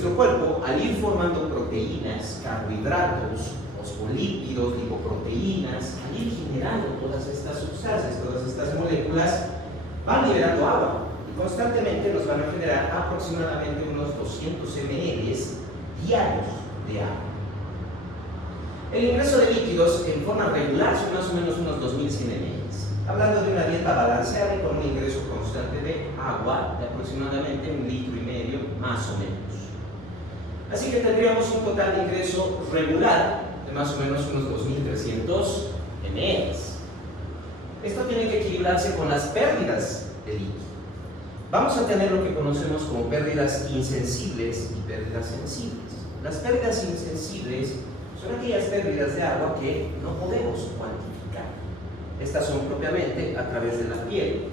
Nuestro cuerpo, al ir formando proteínas, carbohidratos, fosfolípidos, lipoproteínas, al ir generando todas estas sustancias, todas estas moléculas, van liberando agua y constantemente nos van a generar aproximadamente unos 200 ml diarios de agua. El ingreso de líquidos en forma regular son más o menos unos 2100 ml. Hablando de una dieta balanceada y con un ingreso constante de agua de aproximadamente 1,5 litros más o menos. Así que tendríamos un total de ingreso regular de más o menos unos 2300 ml. Esto tiene que equilibrarse con las pérdidas de líquido. Vamos a tener lo que conocemos como pérdidas insensibles y pérdidas sensibles. Las pérdidas insensibles son aquellas pérdidas de agua que no podemos cuantificar. Estas son propiamente a través de la piel,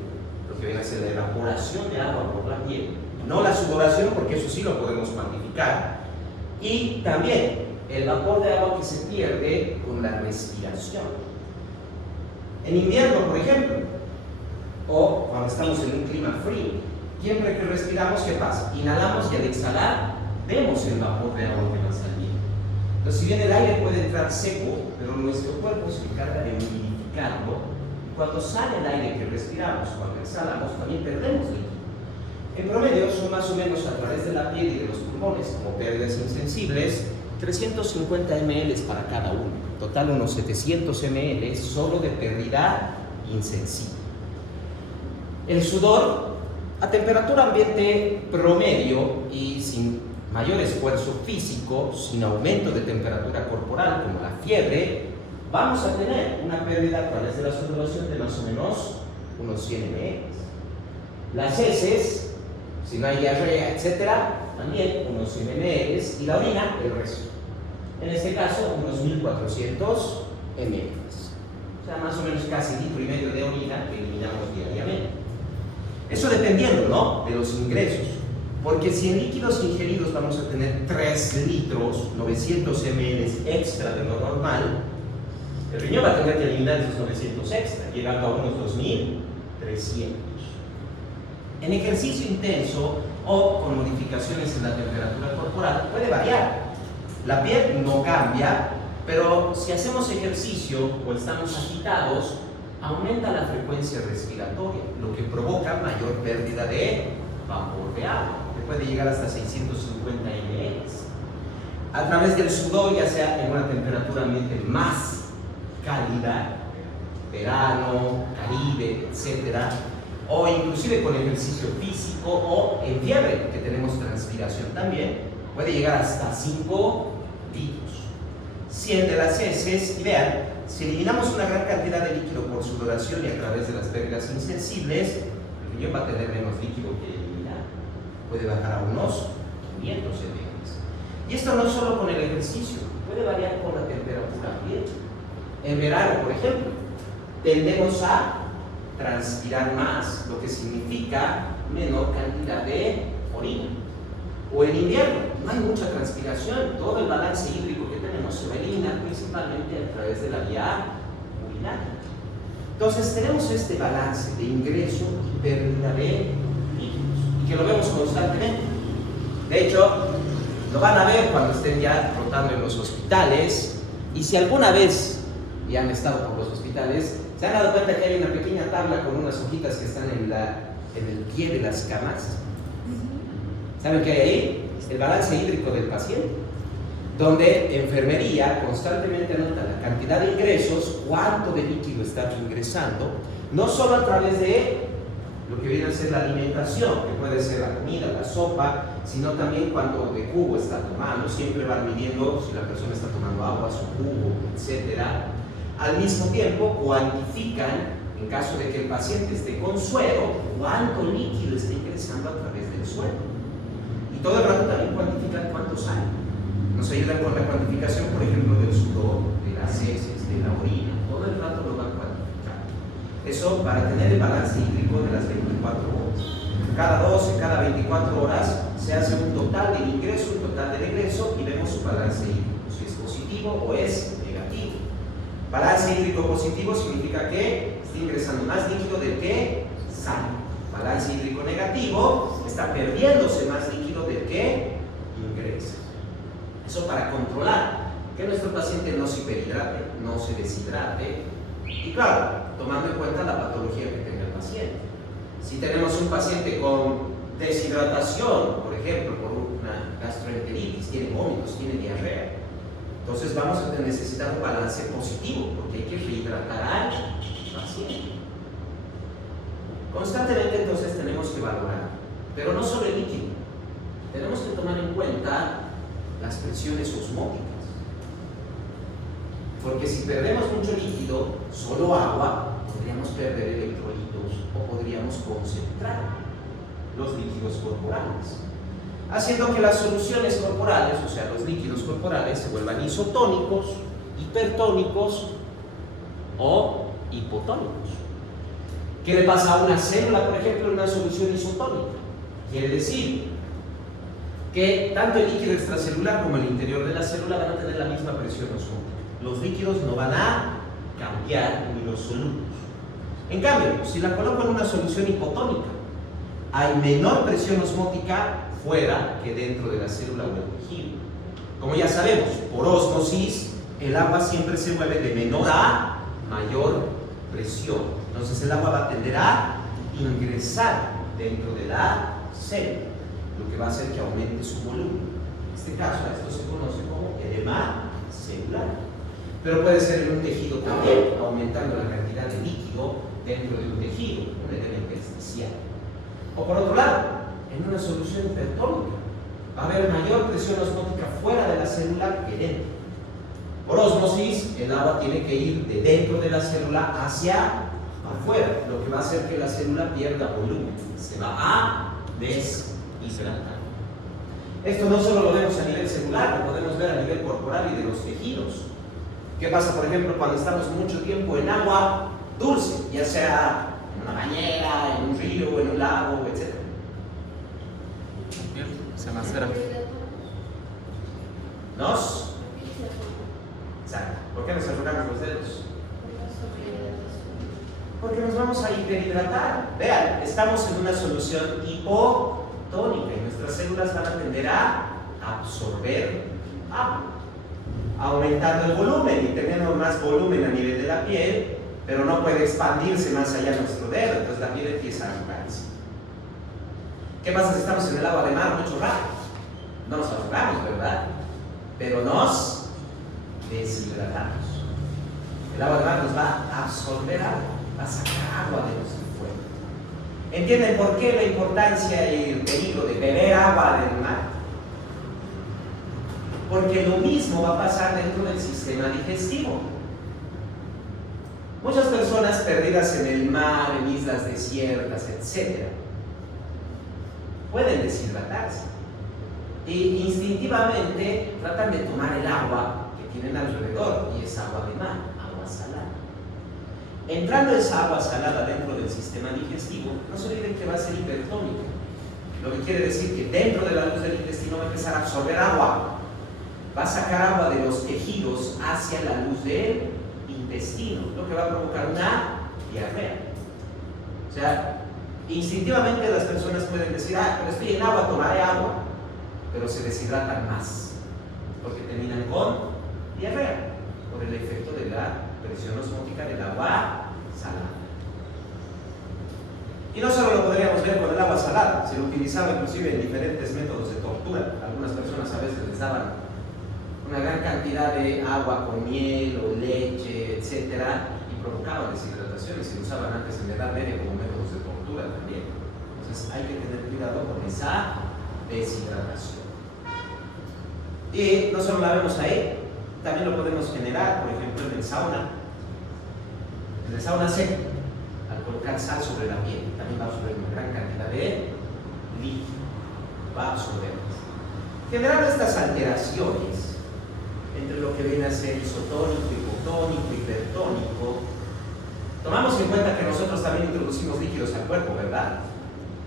lo que viene a ser la evaporación de agua por la piel, no la sudoración, porque eso sí lo podemos cuantificar, y también el vapor de agua que se pierde con la respiración. En invierno, por ejemplo, o cuando estamos en un clima frío, siempre que respiramos, ¿qué pasa? Inhalamos y al exhalar vemos el vapor de agua que va saliendo. Entonces, si bien el aire puede entrar seco, pero nuestro cuerpo se encarga de humidificarlo, y cuando sale el aire que respiramos, cuando exhalamos, también perdemos líquido. En promedio son más o menos a través de la piel y de los pulmones, como pérdidas insensibles, 350 ml para cada uno. En total unos 700 ml solo de pérdida insensible. El sudor a temperatura ambiente promedio y sin mayor esfuerzo físico, sin aumento de temperatura corporal como la fiebre, vamos a tener una pérdida a través de la sudoración de más o menos unos 100 ml. Las heces, si no hay diarrea, etcétera, también unos 100 ml, y la orina, el resto. En este caso, unos 1400 ml. O sea, más o menos casi 1,5 litros de orina que eliminamos diariamente. Eso dependiendo, ¿no?, de los ingresos. Porque si en líquidos ingeridos vamos a tener 3 litros, 900 ml extra de lo normal, el riñón va a tener que eliminar esos 900 extra, llegando a unos 2300. En ejercicio intenso o con modificaciones en la temperatura corporal puede variar. La piel no cambia, pero si hacemos ejercicio o estamos agitados, aumenta la frecuencia respiratoria, lo que provoca mayor pérdida de vapor de agua, que puede llegar hasta 650 ml. A través del sudor, ya sea en una temperatura ambiente más cálida, verano, Caribe, etcétera, o inclusive con ejercicio físico o en fiebre, que tenemos transpiración también, puede llegar hasta 5 litros. 100 de las heces, y vean, si eliminamos una gran cantidad de líquido por sudoración y a través de las pérdidas insensibles, el riñón va a tener menos líquido que eliminar. Puede bajar a unos 500 ml. Y esto no solo con el ejercicio, puede variar con la temperatura ambiente. En verano, por ejemplo, tendemos a transpirar más, lo que significa menor cantidad de orina. O en invierno, no hay mucha transpiración, todo el balance hídrico que tenemos se va a eliminar principalmente a través de la vía urinaria. Entonces tenemos este balance de ingreso y pérdida de líquidos, y que lo vemos constantemente. De hecho, lo van a ver cuando estén ya rotando en los hospitales, y si alguna vez ya han estado por los hospitales, se han dado cuenta que hay una pequeña tabla con unas hojitas que están en el pie de las camas. ¿Saben qué hay ahí? El balance hídrico del paciente, donde enfermería constantemente anota la cantidad de ingresos, cuánto de líquido está ingresando, no solo a través de lo que viene a ser la alimentación, que puede ser la comida, la sopa, sino también cuánto de jugo está tomando. Siempre van midiendo si la persona está tomando agua, su jugo, etcétera. Al mismo tiempo, cuantifican, en caso de que el paciente esté con suero, cuánto líquido está ingresando a través del suero. Y todo el rato también cuantifican cuánto sale. Nos ayudan con la cuantificación, por ejemplo, del sudor, de las heces, de la orina. Todo el rato lo van cuantificando. Eso para tener el balance hídrico de las 24 horas. Cada 12, cada 24 horas se hace un total de ingreso, un total de regreso, y vemos su balance hídrico, si es positivo o es negativo. Balance hídrico positivo significa que está ingresando más líquido del que sale. Balance hídrico negativo, está perdiéndose más líquido del que ingresa. Eso para controlar que nuestro paciente no se hiperhidrate, no se deshidrate y claro, tomando en cuenta la patología que tenga el paciente. Si tenemos un paciente con deshidratación, por ejemplo, por una gastroenteritis, tiene vómitos, tiene diarrea, entonces vamos a necesitar un balance positivo porque hay que rehidratar al paciente. Constantemente entonces tenemos que valorar, pero no solo el líquido, tenemos que tomar en cuenta las presiones osmóticas. Porque si perdemos mucho líquido, solo agua, podríamos perder electrolitos o podríamos concentrar los líquidos corporales, haciendo que las soluciones corporales, o sea, los líquidos corporales, se vuelvan isotónicos, hipertónicos o hipotónicos. ¿Qué le pasa a una célula, por ejemplo, en una solución isotónica? Quiere decir que tanto el líquido extracelular como el interior de la célula van a tener la misma presión osmótica. Los líquidos no van a cambiar ni los solutos. En cambio, si la coloco en una solución hipotónica, hay menor presión osmótica fuera que dentro de la célula o el tejido. Como ya sabemos, por ósmosis, el agua siempre se mueve de menor a mayor presión. Entonces el agua va a tender a ingresar dentro de la célula, lo que va a hacer que aumente su volumen. En este caso, esto se conoce como edema celular. Pero puede ser en un tejido también, aumentando la cantidad de líquido dentro de un tejido, un edema intersticial. O por otro lado, en una solución hipertónica, va a haber mayor presión osmótica fuera de la célula que dentro. Por ósmosis, el agua tiene que ir de dentro de la célula hacia afuera, lo que va a hacer que la célula pierda volumen, se va a deshidratar. Esto no solo lo vemos a nivel celular, lo podemos ver a nivel corporal y de los tejidos. ¿Qué pasa, por ejemplo, cuando estamos mucho tiempo en agua dulce, ya sea en una bañera, en un río, en un lago, etc.? Se macera. ¿Nos? Exacto. ¿Por qué nos arrugamos los dedos? Porque nos vamos a hiperhidratar. Vean, estamos en una solución hipotónica y nuestras células van a tender a absorber agua, aumentando el volumen y teniendo más volumen a nivel de la piel, pero no puede expandirse más allá de nuestro dedo, entonces la piel empieza a arrugarse. ¿Qué pasa si estamos en el agua de mar mucho rato? No nos arrugamos, ¿verdad? Pero nos deshidratamos. El agua de mar nos va a absorber agua, va a sacar agua de nuestro cuerpo. ¿Entienden por qué la importancia y el peligro de beber agua del mar? Porque lo mismo va a pasar dentro del sistema digestivo. Muchas personas perdidas en el mar, en islas desiertas, etc., pueden deshidratarse y instintivamente tratan de tomar el agua que tienen alrededor, y es agua de mar, agua salada. Entrando esa agua salada dentro del sistema digestivo, no se olviden que va a ser hipertónica, lo que quiere decir que dentro de la luz del intestino va a empezar a absorber agua, va a sacar agua de los tejidos hacia la luz del intestino, lo que va a provocar una diarrea. O sea, instintivamente las personas pueden decir, pero estoy en agua, tomaré agua, pero se deshidratan más, porque terminan con diarrea, por el efecto de la presión osmótica del agua salada. Y no solo lo podríamos ver con el agua salada, se lo utilizaba inclusive en diferentes métodos de tortura. Algunas personas a veces les daban una gran cantidad de agua con miel o leche, etcétera, y provocaban deshidrataciones. Se usaban antes en la Edad Media como métodos de tortura también. Entonces hay que tener cuidado con esa deshidratación. Y no solo la vemos ahí, también lo podemos generar, por ejemplo, en el sauna. En el sauna seco, al colocar sal sobre la piel, también va a absorber una gran cantidad de líquido, va a absorber. Generando estas alteraciones entre lo que viene a ser isotónico, hipotónico, hipertónico, tomamos en cuenta que nosotros también introducimos líquidos al cuerpo, ¿verdad?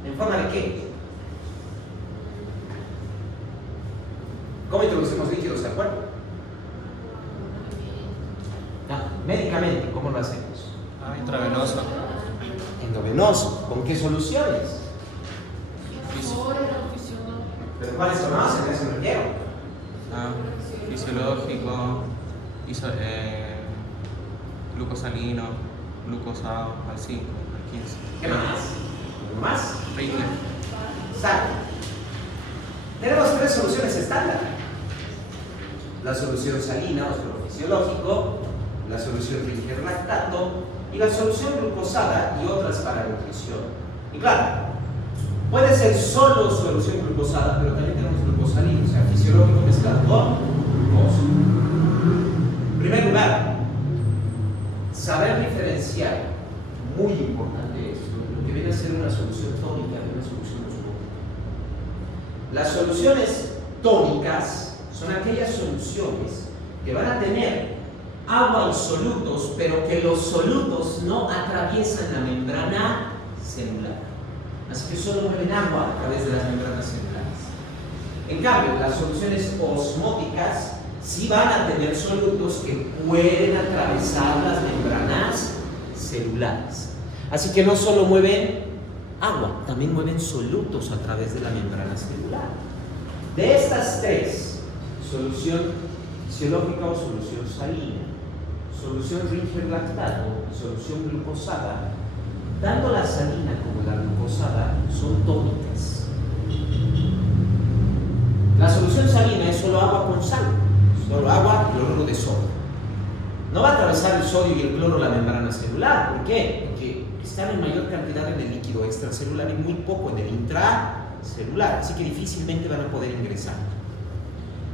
¿En forma de qué? ¿Cómo introducimos líquidos al cuerpo? Médicamente, ¿cómo lo hacemos? Intravenoso. Endovenoso. ¿Con qué soluciones? ¿Pero cuáles conocen? Eso no quiero. fisiológico, glucosalino, glucosado al 5, al 15. ¿Qué más? ¿Algo más? Ringer. Exacto. Tenemos tres soluciones estándar. La solución salina o suero fisiológico, la solución Ringer lactato y la solución glucosada y otras para nutrición. Y claro, puede ser solo solución glucosada, pero también tenemos glucosalina, o sea, fisiológico mezclado con glucosa. En primer lugar, saber diferenciar, muy importante esto, lo que viene a ser una solución tónica y una solución osmótica. Las soluciones tónicas son aquellas soluciones que van a tener agua y solutos, pero que los solutos no atraviesan la membrana celular. Así que solo mueven agua a través de las membranas celulares. En cambio, las soluciones osmóticas sí van a tener solutos que pueden atravesar las membranas celulares. Así que no solo mueven agua, también mueven solutos a través de la membrana celular. De estas tres, solución fisiológica o solución salina, solución Ringer lactato y solución glucosada, tanto la salina como la glucosada son tónicas. La solución salina es solo agua con sal, solo agua, cloruro de sodio. No va a atravesar el sodio y el cloro la membrana celular. ¿Por qué? Porque están en mayor cantidad en el líquido extracelular y muy poco en el intracelular, así que difícilmente van a poder ingresar.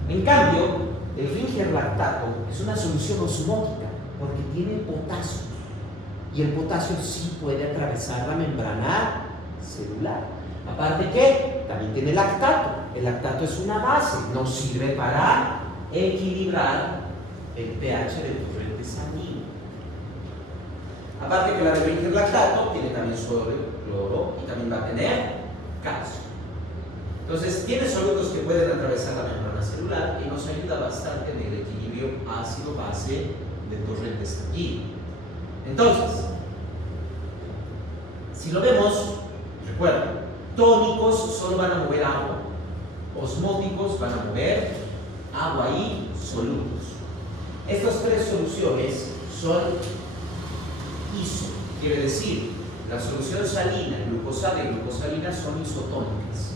En cambio, el Ringer lactato es una solución osmótica porque tiene potasio y el potasio sí puede atravesar la membrana celular. Aparte que también tiene lactato. El lactato es una base, nos sirve para equilibrar el pH del torrente sanguíneo. Aparte que la de Ringer lactato tiene también sodio, cloro y también va a tener calcio. Entonces tiene solutos que pueden atravesar la membrana celular y nos ayuda bastante en el equilibrio ácido-base del torrente sanguíneo. Entonces, si lo vemos, recuerda, tónicos solo van a mover agua, osmóticos van a mover agua y solutos. Estas tres soluciones son iso, quiere decir, la solución salina, glucosada y glucosalina son isotónicas.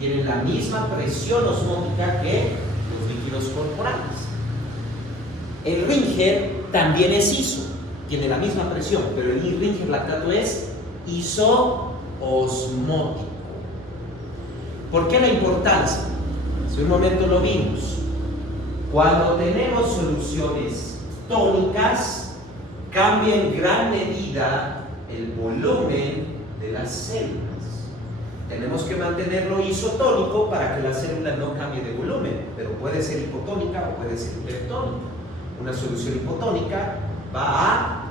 Tienen la misma presión osmótica que los líquidos corporales. El Ringer también es iso, tiene la misma presión, pero el Ringer lactato es isoosmótico. ¿Por qué la importancia? Hace un momento lo vimos. Cuando tenemos soluciones tónicas, cambia en gran medida el volumen de las células. Tenemos que mantenerlo isotónico para que la célula no cambie de volumen, pero puede ser hipotónica o puede ser hipertónica. Una solución hipotónica va a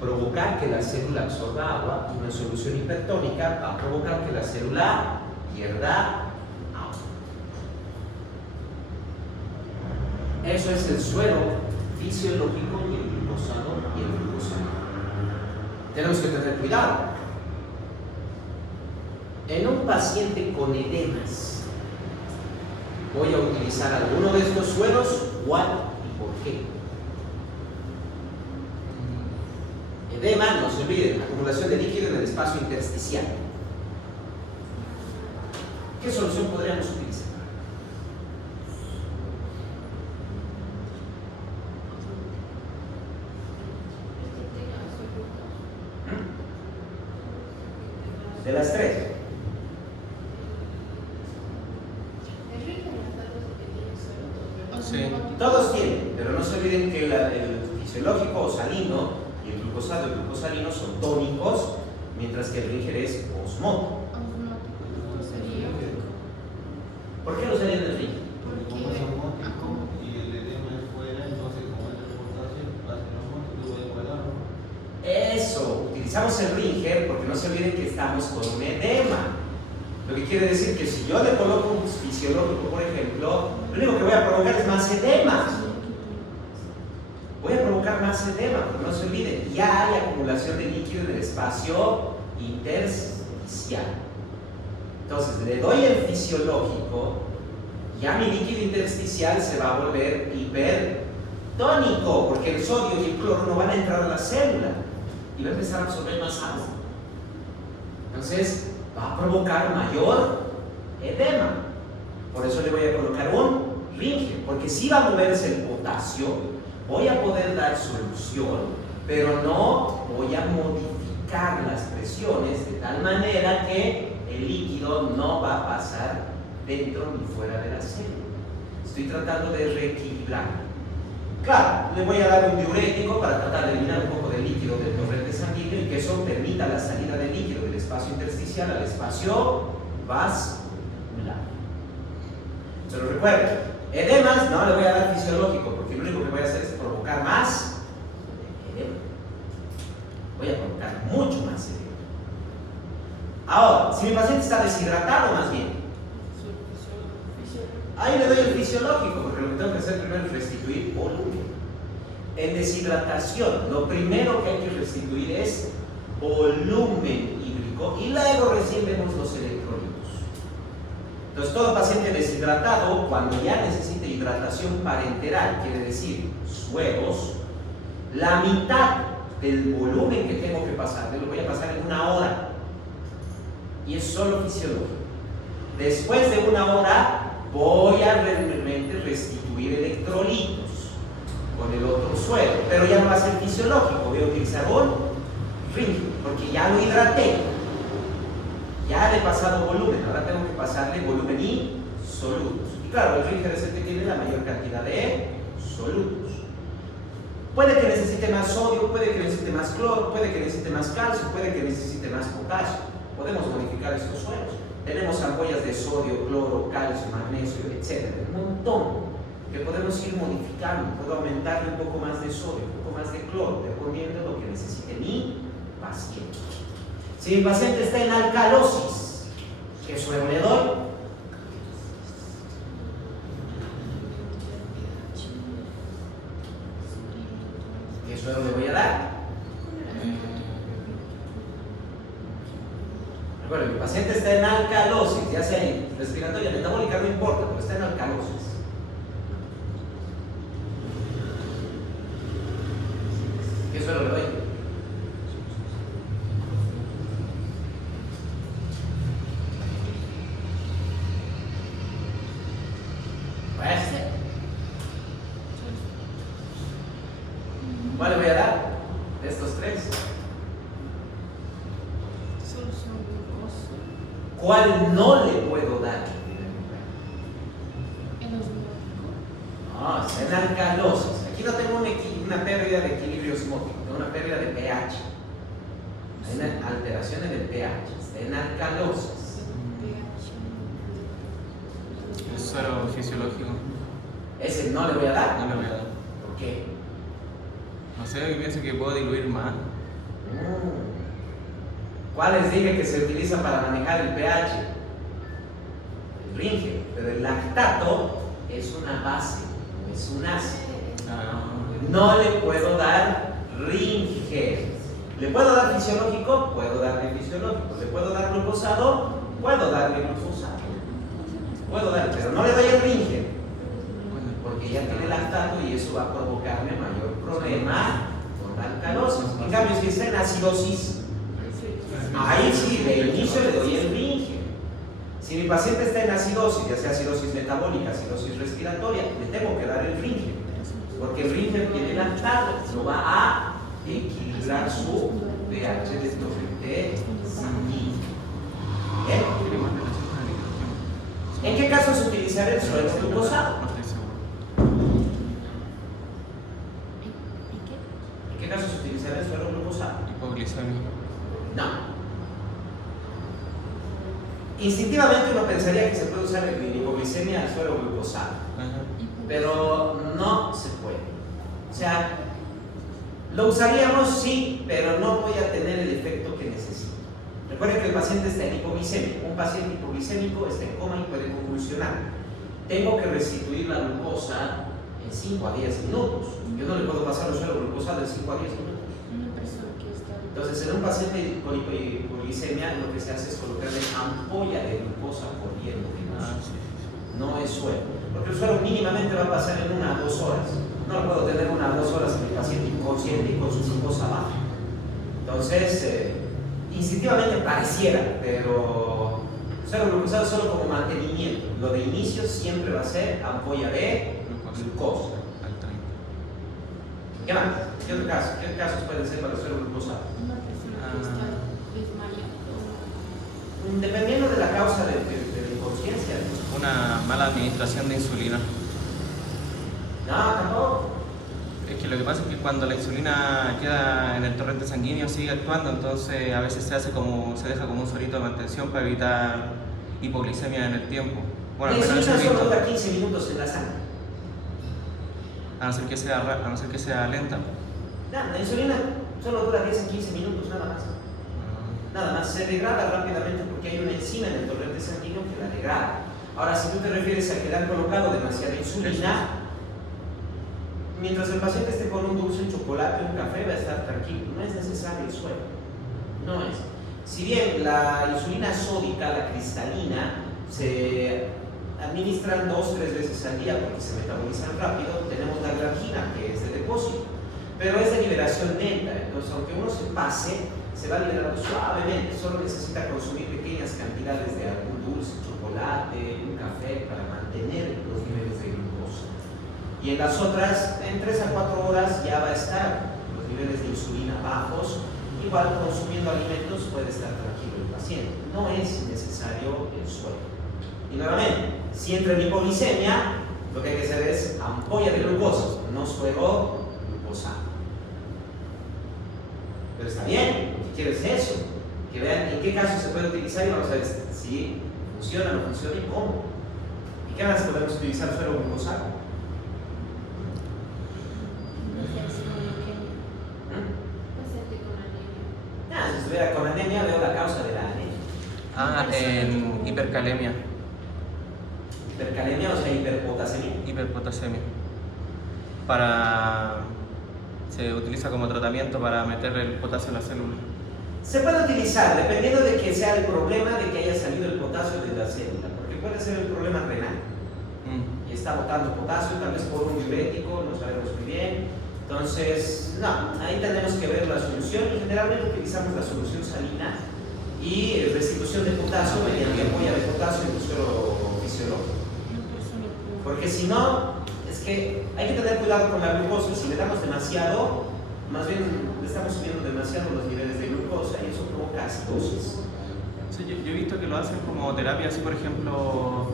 provocar que la célula absorba agua y una solución hipertónica va a provocar que la célula pierda agua. Eso es el suero fisiológico y el glucosado y el glucosado. Tenemos que tener cuidado. En un paciente con edemas, voy a utilizar alguno de estos sueros, ¿cuál y por qué? Edema, no se olviden, acumulación de líquido en el espacio intersticial. ¿Qué solución podríamos utilizar? De las tres. Sí. Todos tienen, pero no se olviden que el fisiológico o salino y el glucosado y el glucosalino son tónicos, mientras que el Ringer es osmótico. ¿Por qué lo salían del Ringer? Como es osmótico y el edema es fuera, entonces como es el potasio, hace osmótico y voy a guardarlo. Eso, utilizamos el Ringer porque no se olviden que estamos con un edema. Lo que quiere decir que si yo le coloco un fisiológico, por ejemplo, lo único que voy a provocar es más edema. Voy a provocar más edema, porque no se olviden, ya hay acumulación de líquido en el espacio intersticial. Entonces, le doy el fisiológico ya mi líquido intersticial se va a volver hipertónico, porque el sodio y el cloro no van a entrar a la célula y va a empezar a absorber más agua. Entonces va a provocar mayor edema. Por eso le voy a colocar un Ringier, porque si va a moverse el potasio, voy a poder dar solución, pero no voy a modificar las presiones de tal manera que el líquido no va a pasar dentro ni fuera de la célula. Estoy tratando de reequilibrar. Claro, le voy a dar un diurético para tratar de eliminar un poco de líquido del torrente sanguíneo y que eso permita la salida del líquido del espacio intersticial al espacio vascular. Pero recuerden, edemas no le voy a dar fisiológico, porque lo único que voy a hacer es provocar más edema. Voy a provocar mucho más edema. Ahora, si mi paciente está deshidratado, más bien, ahí le doy el fisiológico, porque lo que tengo que hacer primero es restituir volumen. En deshidratación, lo primero que hay que restituir es volumen hídrico y luego recién vemos los electrolitos. Entonces, todo paciente deshidratado, cuando ya necesite hidratación parenteral, quiere decir sueros, la mitad del volumen que tengo que pasar, lo voy a pasar en 1 hora. Y es solo fisiológico. Después de 1 hora, voy a realmente restituir electrolitos con el otro suero, pero ya no va a ser fisiológico. Voy a utilizar un Ringier, porque ya lo hidraté. Ya le he pasado volumen, ahora tengo que pasarle volumen y solutos. Y claro, el Ringier es el que tiene la mayor cantidad de solutos. Puede que necesite más sodio, puede que necesite más cloro, puede que necesite más calcio, puede que necesite más potasio. Podemos modificar estos sueros. Tenemos ampollas de sodio, cloro, calcio, magnesio, etc. Un montón que podemos ir modificando. Puedo aumentarle un poco más de sodio, un poco más de cloro, dependiendo de lo que necesite mi paciente. Si mi paciente está en alcalosis, ¿qué suero le doy? ¿Qué suero le voy a dar? Recuerden, mi paciente está en alcalosis, ya sea en respiratoria, metabólica, no importa, pero está en alcalosis. ¿Qué suero le doy? ¿Cuál le voy a dar? De estos tres. ¿Cuál no le puedo dar? No, está en alcalosis. Aquí no tengo una pérdida de equilibrio osmótico, tengo una pérdida de pH. Hay una alteración en el pH, está en alcalosis. El suero fisiológico. Ese no le voy a dar. No le voy a dar. ¿Por qué? No sé, yo pienso que puedo diluir más. ¿Cuál les dije que se utiliza para manejar el pH? El Ringier, pero el lactato es una base, no es un ácido. No le puedo dar Ringier. ¿Le puedo dar fisiológico? Puedo darle fisiológico. ¿Le puedo dar glucosado? Puedo darle glucosado. Puedo darle, pero no le doy el Ringier, porque ya tiene lactato y eso va a provocarme mayor problema con la alcalosis. En cambio, si está en acidosis, ahí sí, de inicio le doy el Ringier. Si mi paciente está en acidosis, ya sea acidosis metabólica, acidosis respiratoria, le tengo que dar el Ringier, porque el Ringier tiene lactato, lo va a equilibrar su pH de torrente sanguíneo. ¿Bien? ¿En qué casos utilizar el suero glucosado? ¿En qué casos utilizar el suero glucosado? Hipoglicemia. No. Instintivamente uno pensaría que se puede usar en hipoglicemia el suero glucosado, pero no se puede. O sea, lo usaríamos sí, pero no voy a tener el efecto que necesito. Recuerden que el paciente está en hipoglicemia. Un paciente hipoglicémico está en coma y puede convulsionar. Tengo que restituir la glucosa en 5 a 10 minutos. Yo no le puedo pasar el suero glucosado en 5 a 10 minutos. Entonces, en un paciente con hipoglicemia, lo que se hace es colocarle ampolla de glucosa por 10 minutos. no es suero. Porque el suero mínimamente va a pasar en 1 a 2 horas. No lo puedo tener 1 a 2 horas en el paciente inconsciente y con su glucosa baja. Entonces, instintivamente pareciera, pero suero glucosado solo como mantenimiento. Lo de inicio siempre va a ser ampolla de glucosa. Al 30. ¿Qué más? ¿Qué otro caso? ¿Qué casos pueden ser para el suero glucosado? Una persona que está desmayada. Dependiendo de la causa de la inconsciencia. Una mala administración de insulina. No, tampoco. Es que lo que pasa es que cuando la insulina queda en el torrente sanguíneo sigue actuando, entonces a veces se deja como un suerito de mantención para evitar hipoglicemia en el tiempo. Bueno, La al menos insulina eso he solo visto. dura 15 minutos en la sangre. A no ser que sea lenta. No, la insulina solo dura 10 a 15 minutos, nada más. Nada más, se degrada rápidamente porque hay una enzima en el torrente sanguíneo que la degrada. Ahora, si tú te refieres a que le han colocado demasiada insulina, mientras el paciente esté con un dulce, un chocolate, un café, va a estar tranquilo. No es necesario el suero. No es. Si bien la insulina sódica, la cristalina, se administran 2 o 3 veces al día porque se metabolizan rápido, tenemos la glargina, que es de depósito, pero es de liberación lenta. Entonces, aunque uno se pase, se va liberando suavemente. Solo necesita consumir pequeñas cantidades de algún dulce, chocolate, un café para mantener los niveles de glucosa. Y en las otras, en 3 a 4 horas ya va a estar los niveles de insulina bajos. Igual consumiendo alimentos puede estar tranquilo el paciente. No es necesario el suero. Y nuevamente, si entra en hipoglicemia, lo que hay que hacer es ampolla de glucosa, no suero glucosado. Pero está bien, lo que quiero es eso, que vean en qué caso se puede utilizar y vamos a ver si funciona o no funciona y cómo. ¿Y qué más podemos utilizar suero glucosado? Paciente con anemia. Si estuviera con anemia, veo la causa de la anemia. En hipercalemia, Hipercalemia, o sea, hiperpotasemia. hiperpotasemia. Se utiliza como tratamiento para meter el potasio en la célula. Se puede utilizar dependiendo de que sea el problema de que haya salido el potasio de la célula, porque puede ser el problema renal y está botando potasio, tal vez por un diurético, no sabemos muy bien. Entonces, no, ahí tenemos que ver la solución y generalmente utilizamos la solución salina y restitución de potasio mediante ampolla de potasio en el suero fisiológico. Porque si no, es que hay que tener cuidado con la glucosa. Si le damos demasiado, más bien le estamos subiendo demasiado los niveles de glucosa y eso provoca acidosis. Sí, yo he visto que lo hacen como terapia, así por ejemplo,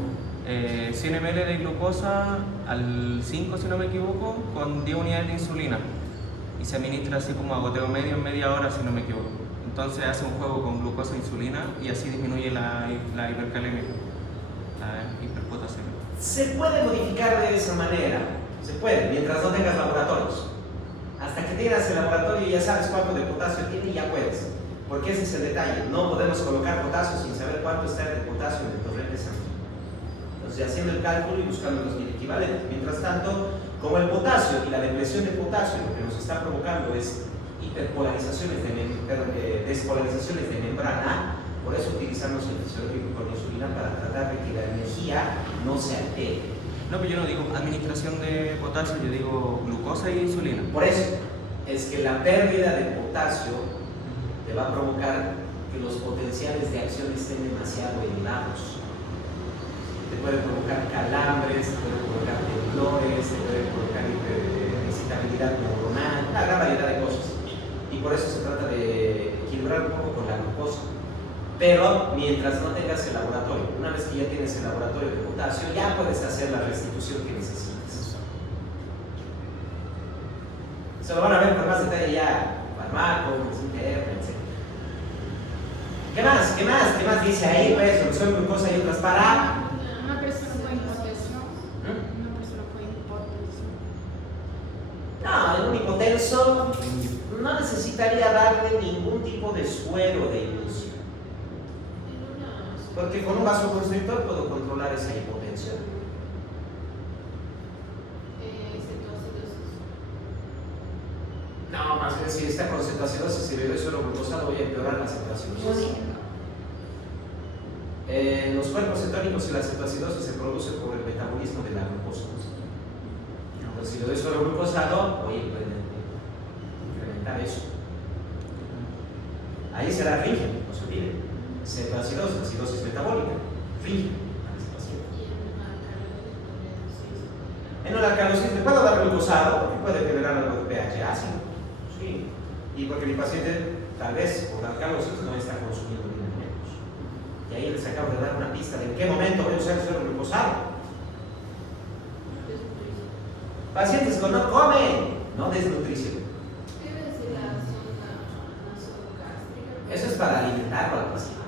100 ml de glucosa al 5, si no me equivoco, con 10 unidades de insulina. Y se administra así como a goteo medio en media hora, si no me equivoco. Entonces hace un juego con glucosa e insulina y así disminuye la hipercalemia, la hiperpotasemia. Se puede modificar de esa manera, se puede, mientras no tengas laboratorios. Hasta que tengas el laboratorio y ya sabes cuánto de potasio tiene y ya puedes. Porque ese es el detalle, no podemos colocar potasio sin saber cuánto está de potasio en el torrente sanguíneo. Entonces, haciendo el cálculo y buscando los equivalentes. Mientras tanto, como el potasio y la depresión de potasio lo que nos está provocando es despolarizaciones de membrana, por eso utilizamos el fisiológico con insulina para tratar de que la energía no se altere. No, pero yo no digo administración de potasio, yo digo glucosa y insulina. Por eso es que la pérdida de potasio te va a provocar que los potenciales de acción estén demasiado elevados. Te puede provocar calambres, te puede provocar temblores, te puede provocar excitabilidad neuronal, una gran variedad de cosas. Y por eso se trata de equilibrar un poco con la glucosa. Pero mientras no tengas el laboratorio, una vez que ya tienes el laboratorio de potasio, ya puedes hacer la restitución que necesites. Se lo van a ver con más detalle ya, fármacos, interno, etc. ¿Qué más? ¿Qué más? ¿Qué más dice ahí? Pues solución glucosa y otras para... Una persona con hipotensión. Una persona con hipotensión. No, en un hipotenso no necesitaría darle ningún tipo de suero de inicio. Porque con un vasoconstrictor puedo controlar esa hipotensión. No, más bien si está con cetoacidosis y le doy suero glucosado voy a empeorar la cetoacidosis. Los cuerpos cetónicos y la cetoacidosis se produce por el metabolismo de la glucosa. Entonces, si le doy suero glucosado, voy a incrementar eso. Ahí será rígido, no se olvide. Cetoacidosis, acidosis metabólica, rígido a ese paciente. En el alcalosis le puedo dar glucosado porque puede generar algo de pH ácido. Sí. Y porque mi paciente, tal vez por alcalosis, no está consumiendo alimentos. Y ahí les acabo de dar una pista de en qué momento voy a usar el suero glucosado. Pacientes que no comen, no desnutrición. Eso es para alimentarlo al paciente.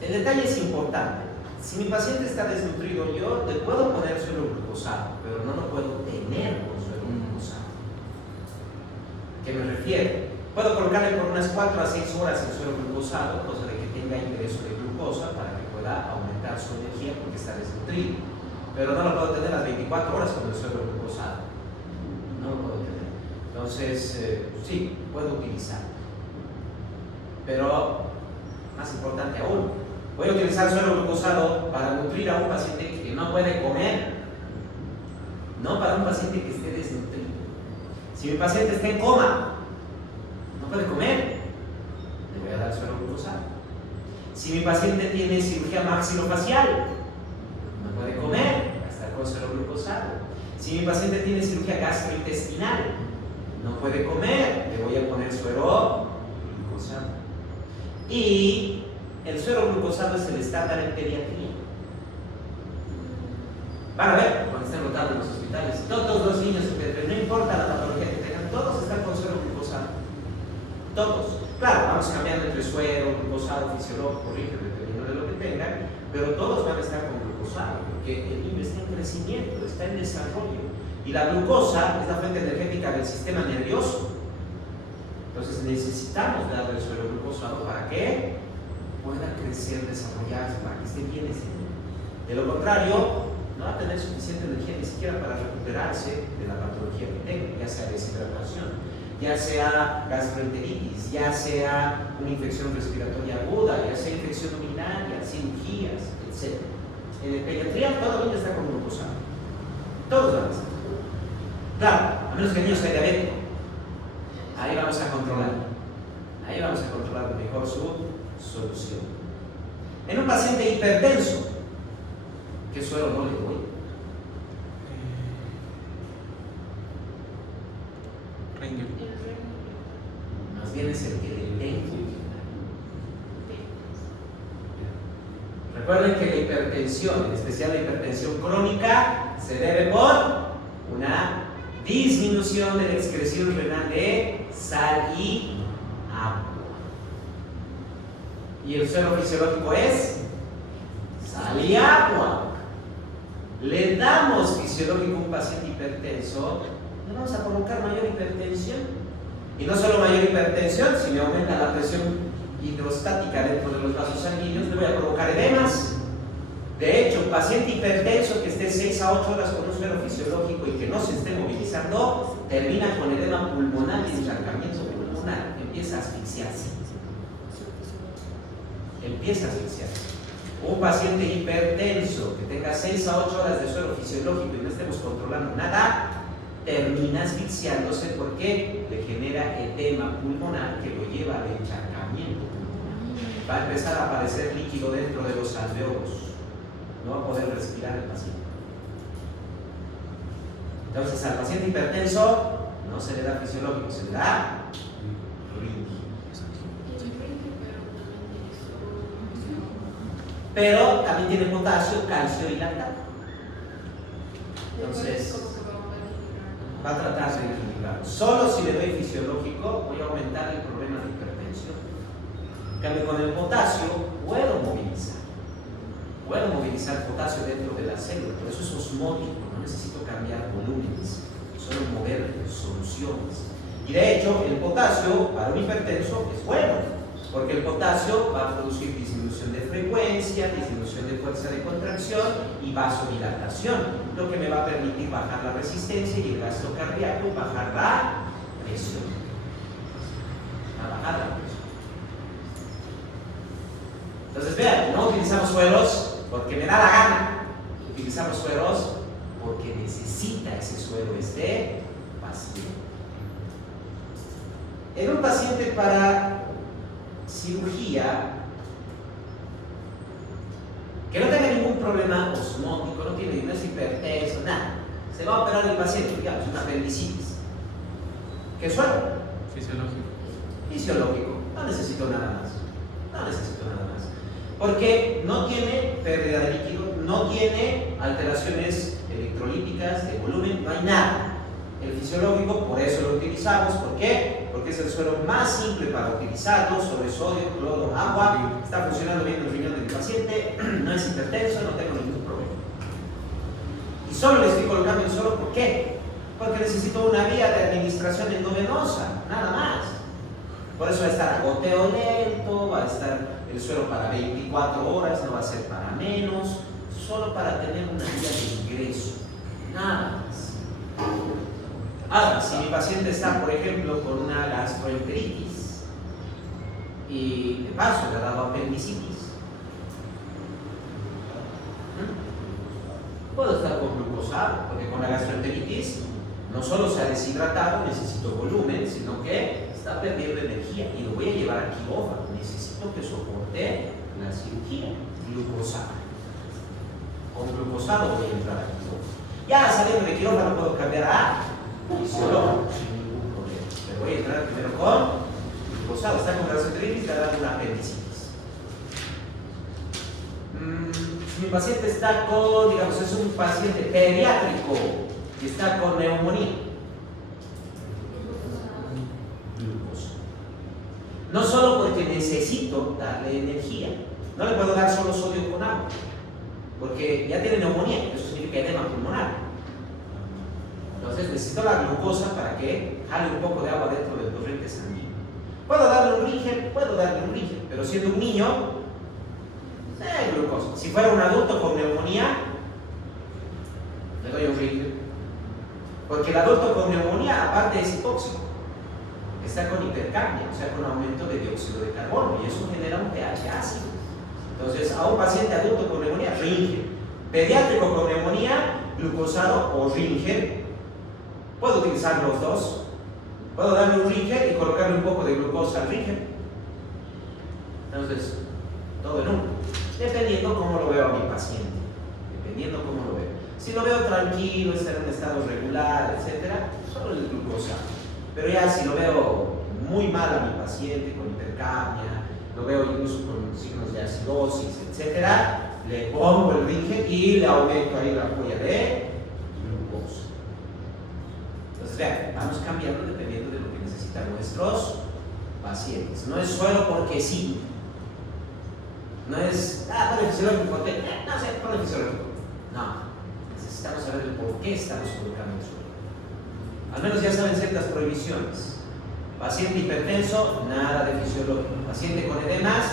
El detalle es importante. Si mi paciente está desnutrido, yo le puedo poner suero glucosado, pero no lo puedo tener con suero glucosado. ¿Qué me refiero? Puedo colocarle por unas 4 a 6 horas el suero glucosado, cosa de que tenga ingreso de glucosa para que pueda aumentar su energía porque está desnutrido. Pero no lo puedo tener las 24 horas con el suero glucosado. No lo puedo tener. Entonces, sí, puedo utilizarlo. Pero, más importante aún, voy a utilizar suero glucosado para nutrir a un paciente que no puede comer, no para un paciente que esté desnutrido. Si mi paciente está en coma, no puede comer, le voy a dar suero glucosado. Si mi paciente tiene cirugía maxilofacial, no puede comer, va a estar con suero glucosado. Si mi paciente tiene cirugía gastrointestinal, no puede comer, le voy a poner suero glucosado. Y el suero glucosado es el estándar en pediatría. Van a ver, cuando estén rotando en los hospitales, todos los niños en pediatría, no importa la patología que tengan, todos están con suero glucosado. Todos. Claro, vamos cambiando entre suero, glucosado, fisiológico, rígido, dependiendo de lo que tengan, pero todos van a estar con glucosado, porque el niño está en crecimiento, está en desarrollo. Y la glucosa es la fuente energética del sistema nervioso. Entonces necesitamos darle el suero glucosado para que pueda crecer, desarrollarse, para que esté bien ese niño. De lo contrario, no va a tener suficiente energía ni siquiera para recuperarse de la patología que tenga, ya sea deshidratación, ya sea gastroenteritis, ya sea una infección respiratoria aguda, ya sea infección urinaria, cirugías, etc. En el pediatría todo el niño está con glucosado. Todos van a estar. Claro, a menos que el niño sea diabético. Ahí vamos a controlar. Ahí vamos a controlar mejor su solución. En un paciente hipertenso, ¿qué suero no le doy? Ringer. Más bien es el que le tengo. Recuerden que la hipertensión, en especial la hipertensión crónica, se debe por una disminución de la excreción renal de sal y agua. Y el suero fisiológico es sal y agua. Le damos fisiológico a un paciente hipertenso, le vamos a provocar mayor hipertensión. Y no solo mayor hipertensión, si me aumenta la presión hidrostática dentro de los vasos sanguíneos, le voy a provocar edemas. De hecho, un paciente hipertenso que esté 6 a 8 horas con un suero fisiológico y que no se esté movilizando, termina con edema pulmonar y encharcamiento pulmonar, empieza a asfixiarse. Empieza a asfixiarse. Un paciente hipertenso que tenga 6 a 8 horas de suero fisiológico y no estemos controlando nada, termina asfixiándose porque le genera edema pulmonar que lo lleva al encharcamiento pulmonar. Va a empezar a aparecer líquido dentro de los alveolos. No va a poder respirar el paciente. Entonces al paciente hipertenso no se le da fisiológico, se le da rígido. Pero también tiene potasio, calcio y lactato. Entonces va a tratar de equilibrar. Solo si le doy fisiológico voy a aumentar el problema de hipertensión. En cambio, con el potasio puedo movilizar potasio dentro de la célula, por eso es osmótico, no necesito cambiar volúmenes, solo mover soluciones. Y de hecho, el potasio para un hipertenso es bueno, porque el potasio va a producir disminución de frecuencia, disminución de fuerza de contracción y vasodilatación, lo que me va a permitir bajar la resistencia y el gasto cardíaco y bajar la presión. A bajar la presión. Entonces vean, no utilizamos sueros porque me da la gana, utilizamos sueros porque necesita ese suero este paciente. En un paciente para cirugía que no tenga ningún problema osmótico, no es hipertenso, nada, se va a operar el paciente, digamos, una apendicitis. ¿Qué suero? Fisiológico. Fisiológico, no necesito nada más. No necesito nada más. Porque no tiene pérdida de líquido, no tiene alteraciones electrolíticas, de volumen, no hay nada. El fisiológico, por eso lo utilizamos. ¿Por qué? Porque es el suero más simple para utilizarlo, sobre sodio, cloro, agua. Está funcionando bien el riñón del paciente, no es hipertenso, no tengo ningún problema. Y solo le estoy colocando el suero, ¿por qué? Porque necesito una vía de administración endovenosa, nada más. Por eso va a estar a goteo lento, va a estar el suero para 24 horas, no va a ser para menos, solo para tener una vía de ingreso, nada más. Ahora, si mi paciente está, por ejemplo, con una gastroenteritis y de paso le ha dado apendicitis, puedo estar con glucosado, porque con la gastroenteritis no solo se ha deshidratado, necesito volumen, sino que está perdiendo energía y lo voy a llevar a quirófano. Necesito que soporte la cirugía. Glucosado. Con glucosado voy a entrar a quirófano. Ya saliendo de quirófano puedo cambiar a fisiológico sin ningún problema. Pero voy a entrar primero con glucosado. Está con gastroenteritis, le ha dado una apendicitis. Si mi paciente está con, digamos, es un paciente pediátrico y está con neumonía, glucosa. No solo porque necesito darle energía, no le puedo dar solo sodio con agua, porque ya tiene neumonía, eso significa edema pulmonar. Entonces necesito la glucosa para que jale un poco de agua dentro del torrente sanguíneo. Puedo darle un Ringer, pero siendo un niño, glucosa. Si fuera un adulto con neumonía, le doy un Ringer. Porque el adulto con neumonía, aparte es hipóxico, está con hipercapnia, o sea, con aumento de dióxido de carbono, y eso genera un pH ácido. Entonces, a un paciente adulto con neumonía, Ringer. Pediátrico con neumonía, glucosado o Ringer. Puedo utilizar los dos. Puedo darle un Ringer y colocarle un poco de glucosa al Ringer. Entonces, todo en uno. Dependiendo cómo lo veo a mi paciente. Dependiendo cómo lo veo. Si lo veo tranquilo, está en un estado regular, etc., solo el glucosado. Pero ya si lo veo muy mal a mi paciente, con hipercapnia, lo veo incluso con signos de acidosis, etc., le pongo el Ringer y le aumento ahí la huella de glucosa. Entonces, vean, vamos cambiando dependiendo de lo que necesitan nuestros pacientes. No es solo porque sí. No es, ponle fisiológico porque, no sé, ponle fisiológico. No. Necesitamos saber el por qué estamos colocando el suero. Al menos ya saben ciertas prohibiciones. Paciente hipertenso, nada de fisiológico. Paciente con edemas,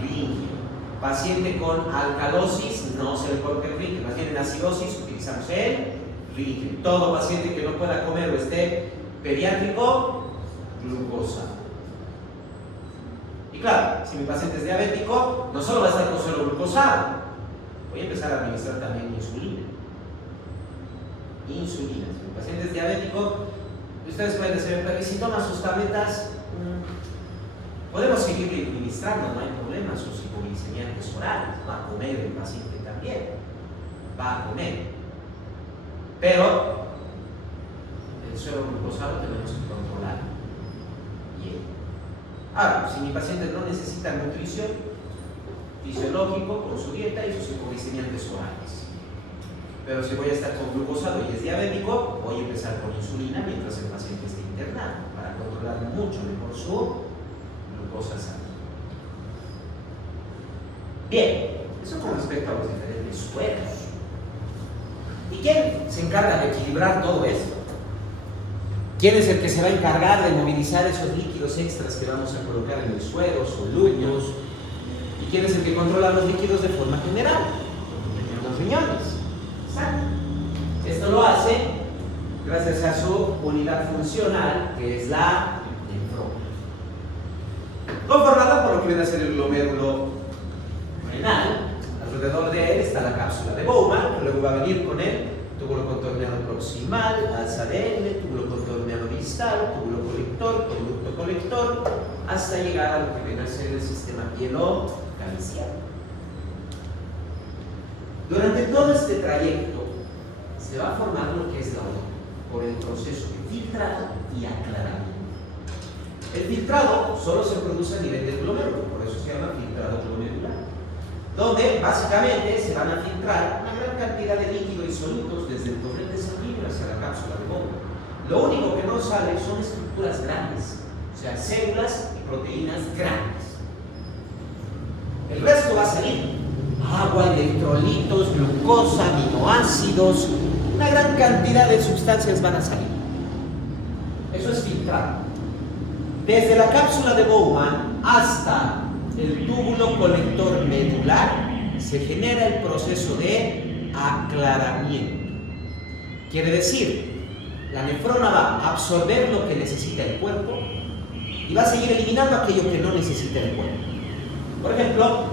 Ringer. Paciente con alcalosis, no se le coloca el Ringer. Más bien en acidosis utilizamos el Ringer. Todo paciente que no pueda comer o esté pediátrico, glucosa. Y claro, si mi paciente es diabético, no solo va a estar con suero glucosado, voy a empezar a administrar también insulina. Si mi paciente es diabético, ustedes pueden decir, pero si toma sus tabletas, podemos seguir administrando, no hay problema, sus hipoglicemiantes orales, va a comer el paciente también, va a comer. Pero el suero glucosado tenemos que controlar bien. Ahora, si mi paciente no necesita nutrición, fisiológico con su dieta y sus hipoglicemiantes orales. Pero si voy a estar con glucosado y es diabético, voy a empezar con insulina mientras el paciente esté internado para controlar mucho mejor su glucosa sanguínea. Bien, eso con respecto a los diferentes sueros. ¿Y quién se encarga de equilibrar todo esto? ¿Quién es el que se va a encargar de movilizar esos líquidos extras que vamos a colocar en el suero, solutos? ¿Y quién es el que controla los líquidos de forma general? Los riñones. Exacto. Esto lo hace gracias a su unidad funcional, que es la nefrona, conformada por lo que viene a ser el glomérulo la cápsula de Bowman, que luego va a venir con el túbulo contorneado proximal, alza de L, túbulo contorneado distal, túbulo colector, conducto colector, hasta llegar a lo que viene a ser el sistema pielo-caliciano. Durante todo este trayecto se va a formar lo que es la orina por el proceso de filtrado y aclaramiento. El filtrado solo se produce a nivel del glomérulo, por eso se llama filtrado glomerular, donde básicamente se van a filtrar una gran cantidad de líquidos y solutos desde el torrente sanguíneo hacia la cápsula de Bowman. Lo único que no sale son estructuras grandes, o sea, células y proteínas grandes. El resto va a salir agua, electrolitos, glucosa, aminoácidos, una gran cantidad de sustancias van a salir. Eso es filtrado. Desde la cápsula de Bowman hasta el túbulo colector medular se genera el proceso de aclaramiento. Quiere decir, la nefrona va a absorber lo que necesita el cuerpo y va a seguir eliminando aquello que no necesita el cuerpo. Por ejemplo,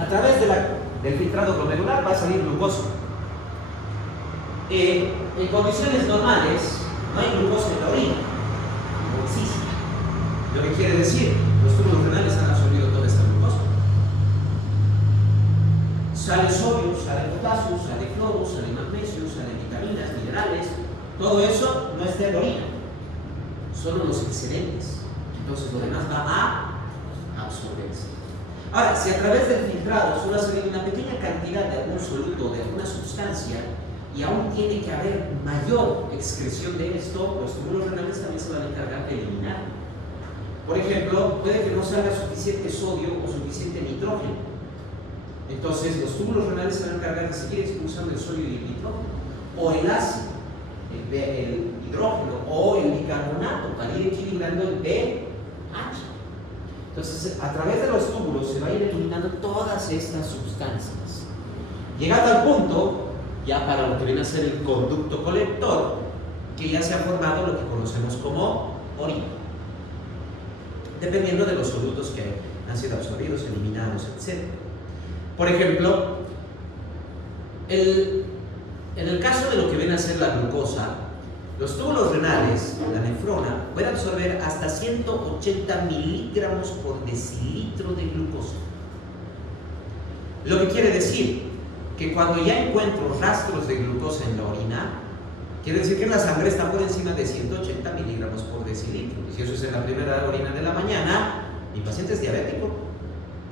a través del filtrado glomerular va a salir glucosa. En condiciones normales no hay glucosa en la orina, no existe. Lo que quiere decir, los túbulos renales han absorbido toda esta glucosa. Sale sodio, sale potasio, sale cloro, sale magnesio, sale vitaminas, minerales. Todo eso no está en la orina, solo los excedentes. Entonces lo demás va a absorberse. Ahora, si a través del filtrado solo ha salido una pequeña cantidad de algún soluto, de alguna sustancia, y aún tiene que haber mayor excreción de esto, los túbulos renales también se van a encargar de eliminar. Por ejemplo, puede que no salga suficiente sodio o suficiente nitrógeno. Entonces, los túbulos renales se van a encargar de seguir expulsando el sodio y el nitrógeno, o el ácido, el hidrógeno, o el bicarbonato, para ir equilibrando el pH. Entonces, a través de los túbulos se va a ir eliminando todas estas sustancias. Llegando al punto, ya para lo que viene a ser el conducto colector, que ya se ha formado lo que conocemos como orina, dependiendo de los solutos que han sido absorbidos, eliminados, etc. Por ejemplo, en el caso de lo que viene a ser la glucosa, los túbulos renales, la nefrona, puede absorber hasta 180 miligramos por decilitro de glucosa. Lo que quiere decir que cuando ya encuentro rastros de glucosa en la orina, quiere decir que en la sangre está por encima de 180 miligramos por decilitro. Y si eso es en la primera orina de la mañana, mi paciente es diabético,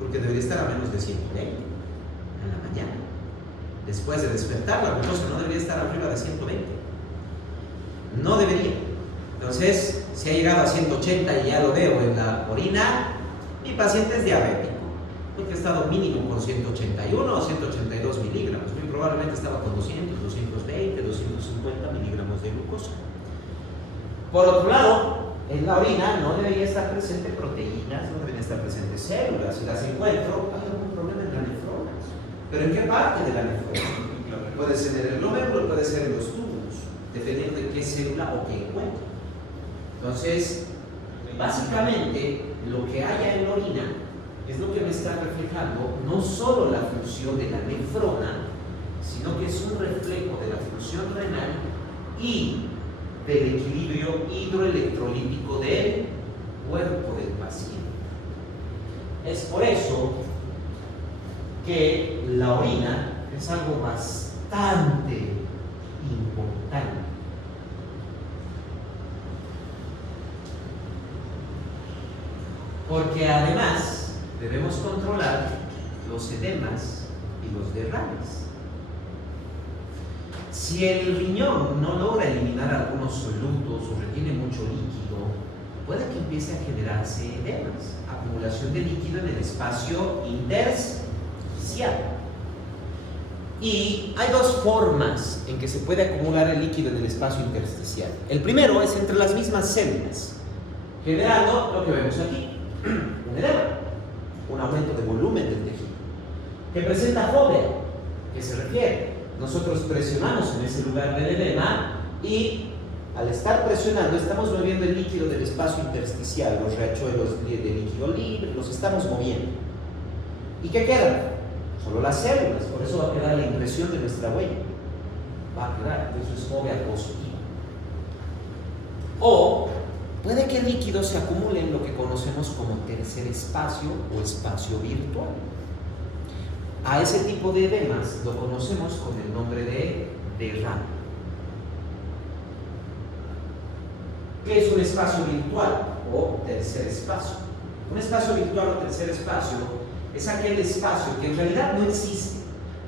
porque debería estar a menos de 120 en la mañana. Después de despertar, la glucosa no debería estar arriba de 120. No debería. Entonces, si ha llegado a 180 y ya lo veo en la orina, mi paciente es diabético, porque ha estado mínimo con 181 o 182 miligramos. Muy probablemente estaba con 200, 220, 250 miligramos de glucosa. Por otro lado, en la orina no debería estar presente proteínas, no deberían estar presentes células. Si las encuentro, hay algún problema en la nefrona. ¿Pero en qué parte de la nefrona? Puede ser en el glomérulo, puede ser en los túbulos, dependiendo de qué célula o qué encuentro. Entonces, básicamente, lo que haya en la orina es lo que me está reflejando no solo la función de la nefrona, sino que es un reflejo de la función renal y del equilibrio hidroelectrolítico del cuerpo del paciente. Es por eso que la orina es algo bastante importante. Porque además debemos controlar los edemas y los derrames. Si el riñón no logra eliminar algunos solutos o retiene mucho líquido, puede que empiece a generarse edemas, acumulación de líquido en el espacio intersticial. Y hay dos formas en que se puede acumular el líquido en el espacio intersticial. El primero es entre las mismas células, generando lo que vemos aquí, un edema, un aumento de volumen del tejido, que presenta fobia, que se refiere. Nosotros presionamos en ese lugar del edema y al estar presionando estamos moviendo el líquido del espacio intersticial, los riachuelos de líquido libre, los estamos moviendo. ¿Y qué queda? Solo las células, por eso va a quedar la impresión de nuestra huella. Va a quedar, eso es OVA positivo. O puede que el líquido se acumule en lo que conocemos como tercer espacio o espacio virtual. A ese tipo de edemas lo conocemos con el nombre de derrame. ¿Qué es un espacio virtual o tercer espacio? Un espacio virtual o tercer espacio es aquel espacio que en realidad no existe,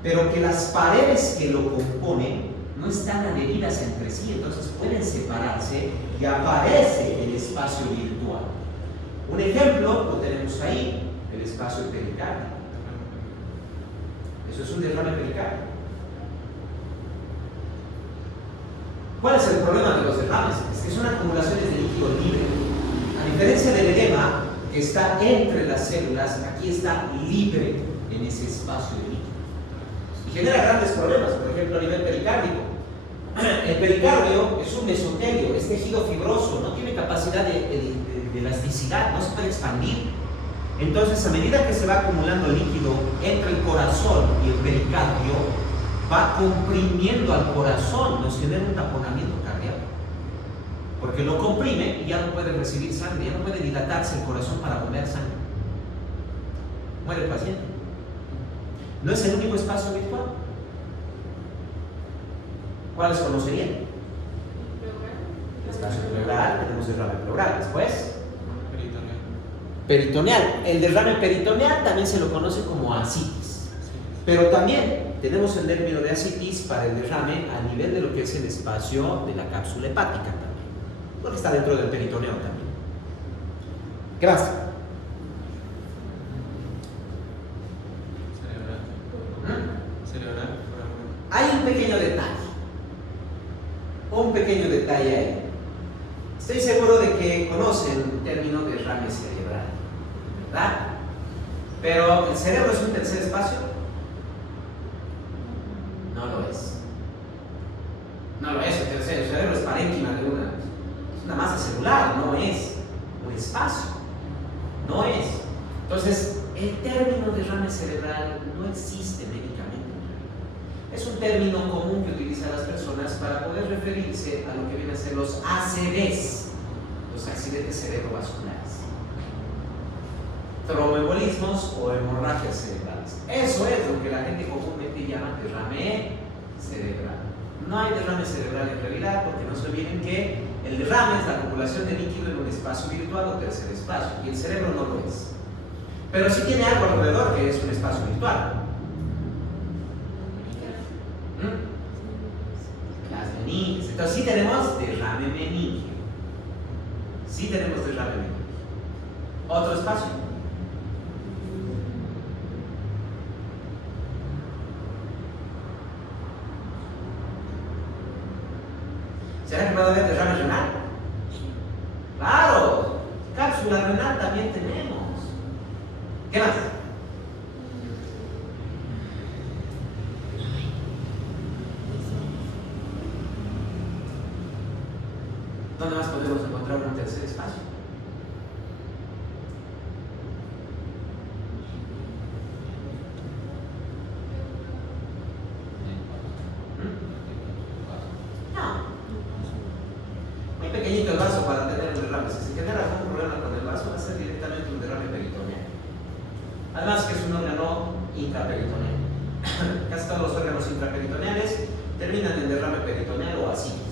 pero que las paredes que lo componen no están adheridas entre sí, entonces pueden separarse y aparece el espacio virtual. Un ejemplo lo tenemos ahí, el espacio pericárdico. Eso es un derrame pericárdico. ¿Cuál es el problema de los derrames? Es que son acumulaciones de líquido libre. A diferencia del edema, que está entre las células, aquí está libre en ese espacio de líquido. Y genera grandes problemas, por ejemplo, a nivel pericárdico. El pericardio es un mesotelio, es tejido fibroso, no tiene capacidad de elasticidad, no se puede expandir. Entonces, a medida que se va acumulando líquido entre el corazón y el pericardio, va comprimiendo al corazón, nos genera un taponamiento cardíaco. Porque lo comprime y ya no puede recibir sangre, ya no puede dilatarse el corazón para bombear sangre. Muere el paciente. No es el único espacio virtual. ¿Cuáles conocerían? El espacio pleural, tenemos derrame pleural. Después, peritoneal. El derrame peritoneal también se lo conoce como ascitis. Pero también tenemos el término de ascitis para el derrame a nivel de lo que es el espacio de la cápsula hepática también, porque está dentro del peritoneo también. ¿Qué más? Cerebral. Hay un pequeño detalle ahí. Estoy seguro de que conocen el término derrame cerebral, ¿verdad? Pero ¿el cerebro es un tercer espacio? No lo es. No lo es el cerebro es parénquima de una masa celular, no es un espacio. No es. Entonces, el término derrame cerebral no existe médicamente. Es un término común que utilizan las personas para poder referirse a lo que vienen a ser los ACVs, los accidentes cerebrovasculares, tromboembolismos o hemorragias cerebrales. Eso es lo que la gente comúnmente llama derrame cerebral. No hay derrame cerebral en realidad, porque no se olviden que el derrame es la acumulación de líquido en un espacio virtual o tercer espacio, y el cerebro no lo es. Pero sí tiene algo alrededor que es un espacio virtual. Las meninges. Entonces sí tenemos derrame meningio. Sí tenemos derrame meningio. Otro espacio. ¿Será que puede haber derrame renal? Claro, cápsula renal también tenemos. ¿Qué más? ¿Dónde más podemos encontrar un tercer espacio? Muy pequeñito el vaso para tener un derrame. Si se genera algún problema con el vaso, va a ser directamente un derrame peritoneal. Además que es un órgano intraperitoneal. Casi todos los órganos intraperitoneales terminan en derrame peritoneal o ascitis.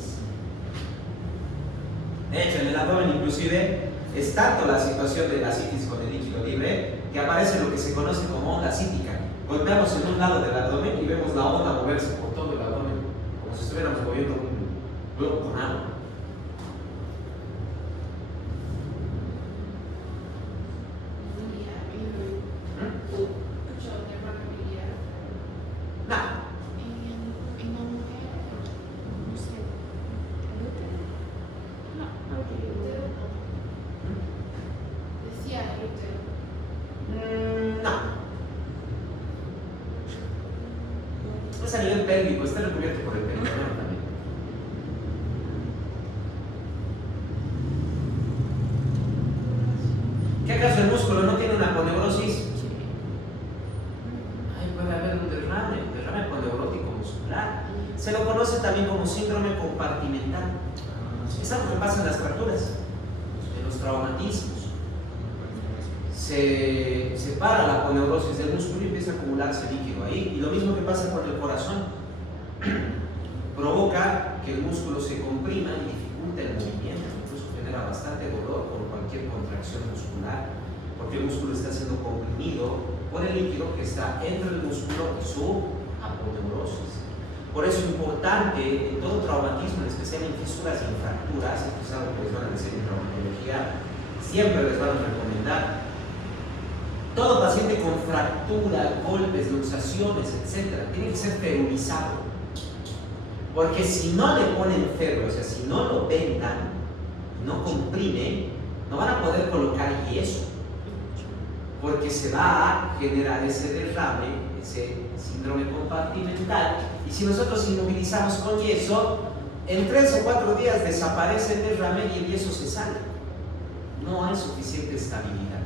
De hecho, en el abdomen inclusive es tanto la situación de la ascitis con el líquido libre que aparece lo que se conoce como onda ascítica. Golpeamos en un lado del abdomen y vemos la onda moverse por todo el abdomen, como si estuviéramos moviendo un globo con agua. Es a nivel pélvico, está recubierto por el peritoneo también. ¿Qué acaso el músculo no tiene una aponeurosis? Ahí puede haber un derrame aponeurótico Se lo conoce también como síndrome compartimental. Es algo que pasa en las fracturas, en los traumatismos. Se separa la aponeurosis del músculo y empieza a acumularse líquido ahí. Y lo mismo que pasa con el corazón. Provoca que el músculo se comprima y dificulta el movimiento. Incluso genera bastante dolor por cualquier contracción muscular, porque el músculo está siendo comprimido por el líquido que está entre el músculo y su aponeurosis. Por eso es importante en todo traumatismo, en especial en fisuras y en fracturas, esto es algo que les van a decir en traumatología, siempre les van a recomendar. Todo paciente con fractura, golpes, luxaciones, etc., tiene que ser ferulizado. Porque si no le ponen ferro, o sea, si no lo vendan, no comprimen, no van a poder colocar yeso. Porque se va a generar ese derrame, ese síndrome compartimental. Y si nosotros inmovilizamos con yeso, en 3 o 4 días desaparece el derrame y el yeso se sale. No hay suficiente estabilidad.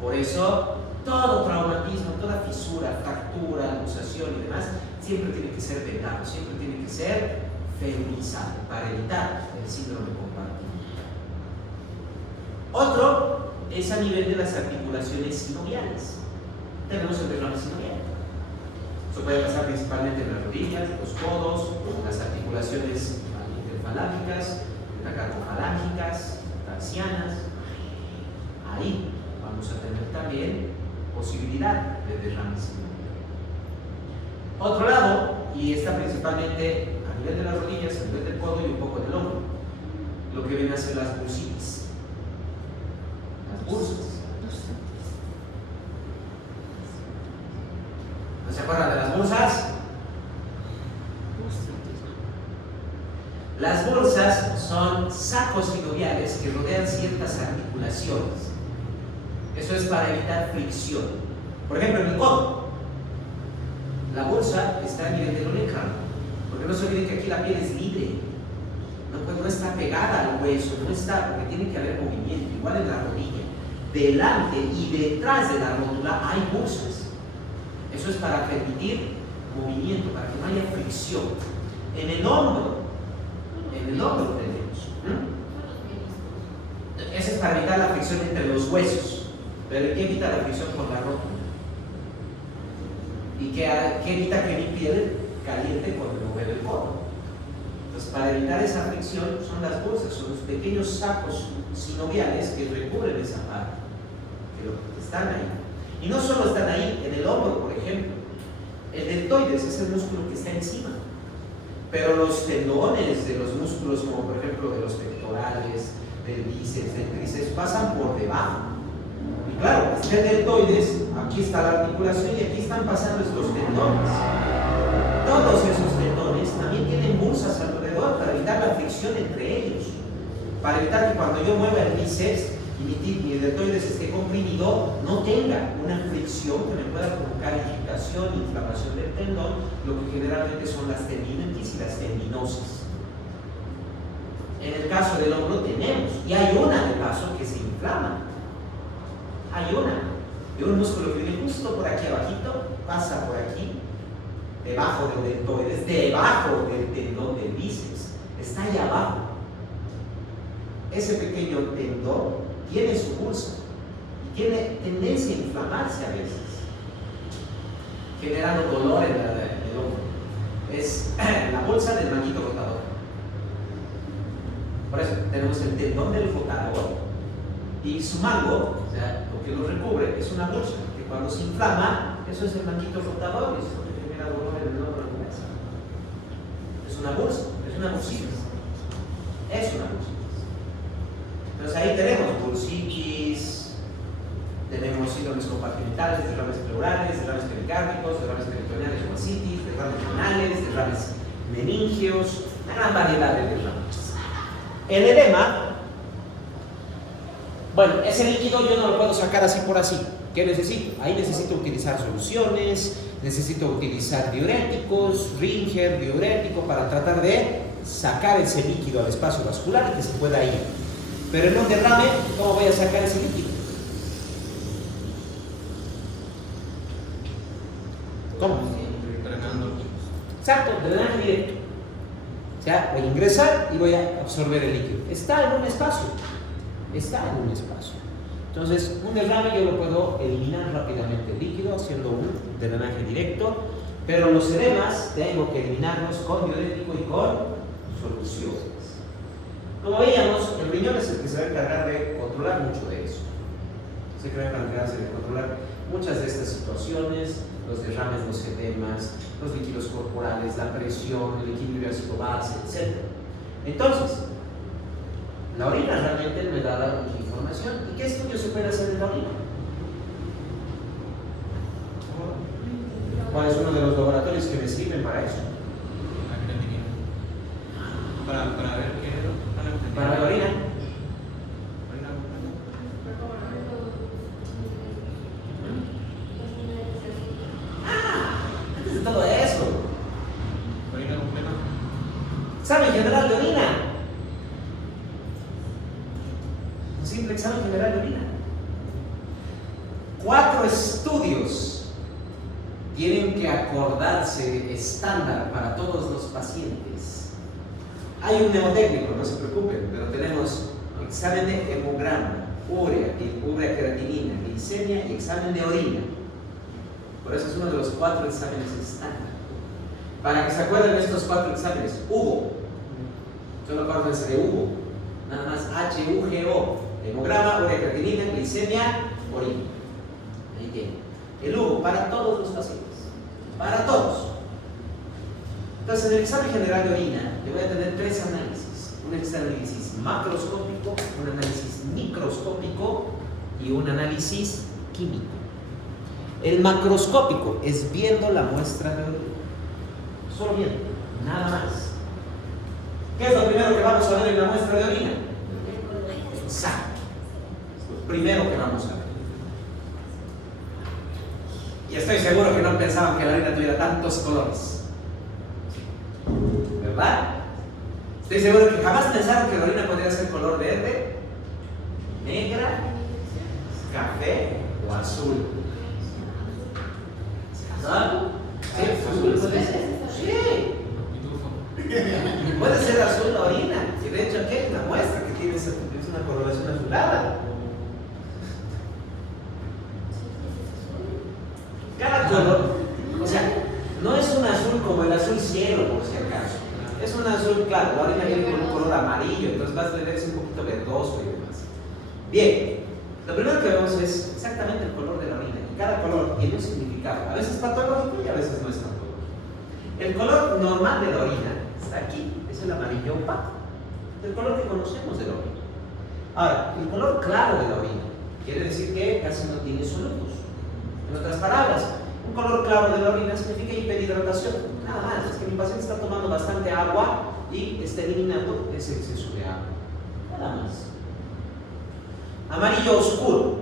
Por eso, todo traumatismo, toda fisura, fractura, luxación y demás, siempre tiene que ser vendado, siempre tiene que ser ferulizado para evitar el síndrome compartimental. Otro es a nivel de las articulaciones sinoviales. Tenemos el derrame sinovial. Eso puede pasar principalmente en las rodillas, los codos, las articulaciones interfalángicas, metacarpofalángicas, tarsianas. Ahí vamos a tener también posibilidad de derrame sinovial. Otro lado, y está principalmente a nivel de las rodillas, a nivel del codo y un poco del hombro, lo que vienen a ser las bursitis. Las bursas. ¿No se acuerdan de las bursas? Las bursas son sacos sinoviales que rodean ciertas articulaciones. Eso es para evitar fricción. Por ejemplo, en el codo, la bursa está a nivel del olecrano, porque no se olviden que aquí la piel es libre, no está pegada al hueso, no está, porque tiene que haber movimiento, igual en la rodilla. Delante y detrás de la rótula hay bursas. Eso es para permitir movimiento, para que no haya fricción. En el hombro tenemos. Eso es para evitar la fricción entre los huesos. Pero ¿qué evita la fricción con la rótula? ¿Y qué evita que mi piel caliente cuando mueve el codo? Entonces, para evitar esa fricción son las bursas, son los pequeños sacos sinoviales que recubren esa parte, que están ahí. Y no solo están ahí, en el hombro, por ejemplo. El deltoides es el músculo que está encima. Pero los tendones de los músculos, como por ejemplo de los pectorales, del bíceps, del tríceps, pasan por debajo. Y claro, está el deltoides, aquí está la articulación y aquí están pasando estos tendones. Todos esos tendones también tienen bursas alrededor para evitar la fricción entre ellos. Para evitar que cuando yo mueva el bíceps y mi deltoides esté comprimido, no tenga una fricción que me pueda provocar irritación, inflamación del tendón, lo que generalmente son las tendinitis y las tendinosis. En el caso del hombro tenemos, y hay una de paso que se inflama. Hay una, de un músculo que viene justo por aquí abajito, pasa por aquí, debajo del deltoides, debajo del tendón del bíceps, está ahí abajo. Ese pequeño tendón tiene su bursa y tiene tendencia a inflamarse a veces, generando dolor en el hombro. Es la bolsa del manguito rotador. Por eso tenemos el tendón del rotador y su mango, o sea, lo que lo recubre, es una bolsa que cuando se inflama, eso es el manguito rotador y eso es lo que genera dolor en el hombro. Es una bolsa, es una bursitis. Es una bursitis. Entonces ahí tenemos bursitis, tenemos síndromes compartimentales, derrames pleurales, derrames pericárdicos, derrames peritoneales o ascitis, derrames renales, derrames meningios, una gran variedad de derrames. El edema, bueno, ese líquido yo no lo puedo sacar así por así. ¿Qué necesito? Ahí necesito utilizar soluciones, necesito utilizar diuréticos, Ringer, diurético, para tratar de sacar ese líquido al espacio vascular y que se pueda ir. Pero en un derrame, ¿cómo voy a sacar ese líquido? ¿Cómo? Drenando. Exacto, drenaje directo. O sea, voy a ingresar y voy a absorber el líquido. Está en un espacio. Está en un espacio. Entonces, un derrame yo lo puedo eliminar rápidamente el líquido haciendo un drenaje directo, pero los edemas tengo que eliminarlos con diurético y con soluciones. Como veíamos, el riñón es el que se va a encargar de controlar mucho de eso. Se va a encargarse de controlar muchas de estas situaciones, los derrames, los edemas, los líquidos corporales, la presión, el equilibrio ácido-base, etc. Entonces, la orina realmente me da mucha información. ¿Y qué estudio se puede hacer en la orina? ¿Cuál es uno de los laboratorios que me sirven para eso? Para ver qué es. Para la orina. Antes de todo eso, Orina completa. examen general de orina. Un simple examen general de orina. 4 estudios tienen que acordarse estándar para todos los pacientes. Hay un mnemotécnico, no se preocupen, pero tenemos examen de hemograma, urea creatinina, glicemia y examen de orina. Por eso es uno de los 4 exámenes estándar. Para que se acuerden de estos 4 exámenes, Hugo, solo acuérdense de Hugo, nada más HUGO, hemograma, urea creatinina, glicemia, orina. Ahí tienen. El Hugo para todos los pacientes, para todos. Entonces, en el examen general de orina, yo voy a tener 3 análisis: un análisis macroscópico, un análisis microscópico y un análisis químico. El macroscópico es viendo la muestra de orina, solo viendo, nada más. ¿Qué es lo primero que vamos a ver en la muestra de orina? Exacto, es lo primero que vamos a ver. Y estoy seguro que no pensaban que la orina tuviera tantos colores, ¿verdad? Estoy seguro que jamás pensaron que la orina podría ser color verde, negra, café o azul. ¿Sabes? Sí, azul puede ser. Sí. Puede ser azul la orina. Y de hecho aquí hay una muestra que tiene una coloración azulada. Cada color, o sea, no es un azul como el azul cielo, por si acaso. Es un azul claro, la orina viene con un color amarillo, entonces va a verse un poquito verdoso y demás. Bien, lo primero que vemos es exactamente el color de la orina. Y cada color tiene un significado, a veces patológico y a veces no es patológico. El color normal de la orina está aquí, es el amarillo opaco, el color que conocemos de la orina. Ahora, el color claro de la orina quiere decir que casi no tiene solutos. En otras palabras, un color claro de la orina significa hiperhidratación. Nada más, es que mi paciente está tomando bastante agua y está eliminando ese exceso de agua. Nada más. Amarillo oscuro.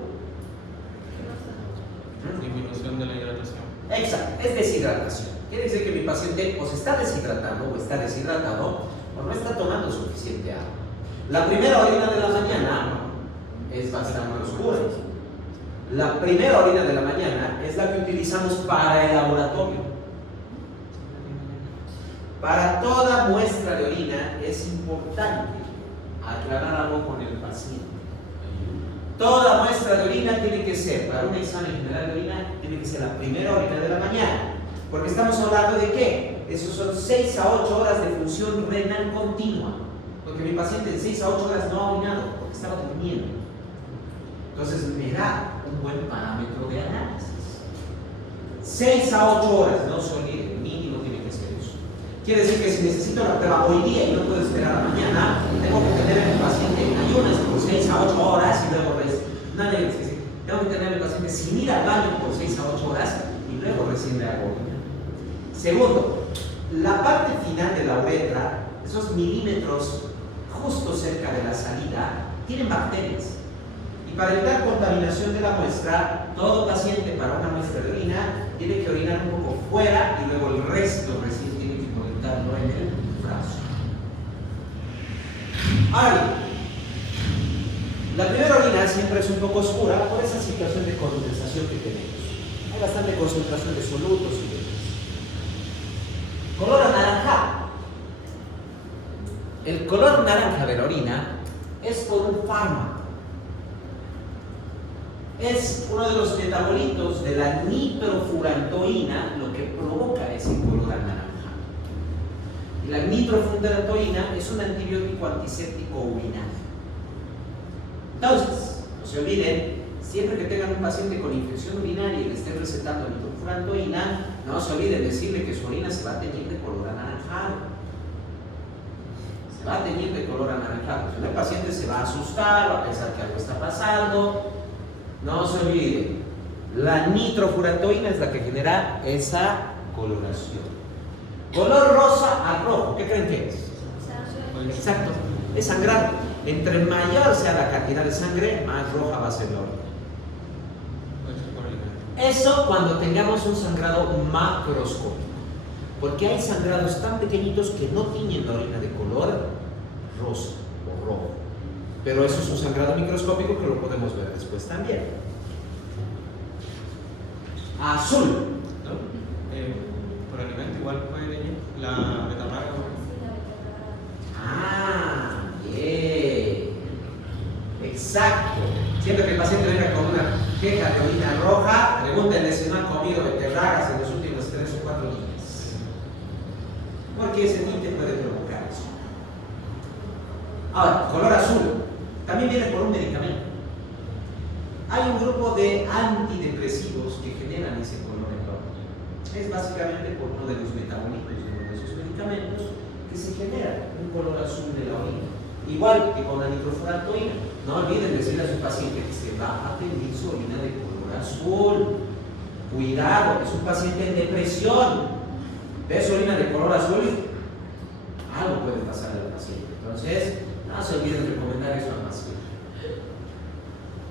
Disminución de la hidratación. Exacto, es deshidratación. Quiere decir que mi paciente o se está deshidratando o está deshidratado o no está tomando suficiente agua. La primera orina de la mañana es bastante oscura. La primera orina de la mañana es la que utilizamos para el laboratorio. Para toda muestra de orina es importante aclarar algo con el paciente. Toda muestra de orina tiene que ser, para un examen general de orina, tiene que ser la primera orina de la mañana. Porque estamos hablando de qué? Esos son 6 a 8 horas de función renal continua. Porque mi paciente en 6 a 8 horas no ha orinado porque estaba durmiendo. Entonces me da un buen parámetro de análisis. 6 a 8 horas, no se olvide, el mínimo tiene que ser eso. Quiere decir que si necesito la prueba hoy día y no puedo esperar a mañana, tengo que tener a mi paciente en ayunas por 6 a 8 horas y luego tengo que tener al paciente sin ir al baño por 6 a 8 horas y luego recién le hago orina. Segundo, la parte final de la uretra, esos milímetros justo cerca de la salida, tienen bacterias. Y para evitar contaminación de la muestra, todo paciente para una muestra de orina tiene que orinar un poco fuera y luego el resto recién tiene que conectarlo en el brazo. Ahora bien, la primera orina siempre es un poco oscura por esa situación de condensación que tenemos. Hay bastante concentración de solutos y demás. Color el color naranja de la orina es por un fármaco. Es uno de los metabolitos de la nitrofurantoína lo que provoca ese color anaranjado. Y la nitrofurantoína es un antibiótico antiséptico urinario. Entonces, no se olviden, siempre que tengan un paciente con infección urinaria y le estén recetando nitrofurantoína, no se olviden decirle que su orina se va a teñir de color anaranjado. Se va a teñir de color anaranjado. Si no, el paciente se va a asustar, va a pensar que algo está pasando. No se olviden, la nitrofurantoína es la que genera esa coloración. Color rosa a rojo, ¿qué creen que es? Exacto, es sangrado. Entre mayor sea la cantidad de sangre, más roja va a ser la orina. Eso cuando tengamos un sangrado macroscópico, porque hay sangrados tan pequeñitos que no tiñen la orina de color rosa o rojo. Pero eso es un sangrado microscópico que lo podemos ver después también. Azul. ¿No? Por alimento igual puede teñir la betarraga. Ah, bien. Exacto. Siempre que el paciente venga con una queja de orina roja, pregúntenle si no han comido beterragas en los últimos 3 o 4 días. Porque ese tinte puede provocar eso. Ahora, color azul. También viene por un medicamento. Hay un grupo de antidepresivos que generan ese color en la orina. Es básicamente por uno de los metabolitos de uno de esos medicamentos que se genera un color azul de la orina. Igual que con la nitrofurantoína. No olviden decirle a su paciente que se va a tener su orina de color azul. Cuidado, es un paciente en depresión. Ve su orina de color azul, algo puede pasar al paciente. Entonces, no se olviden de recomendar eso al paciente.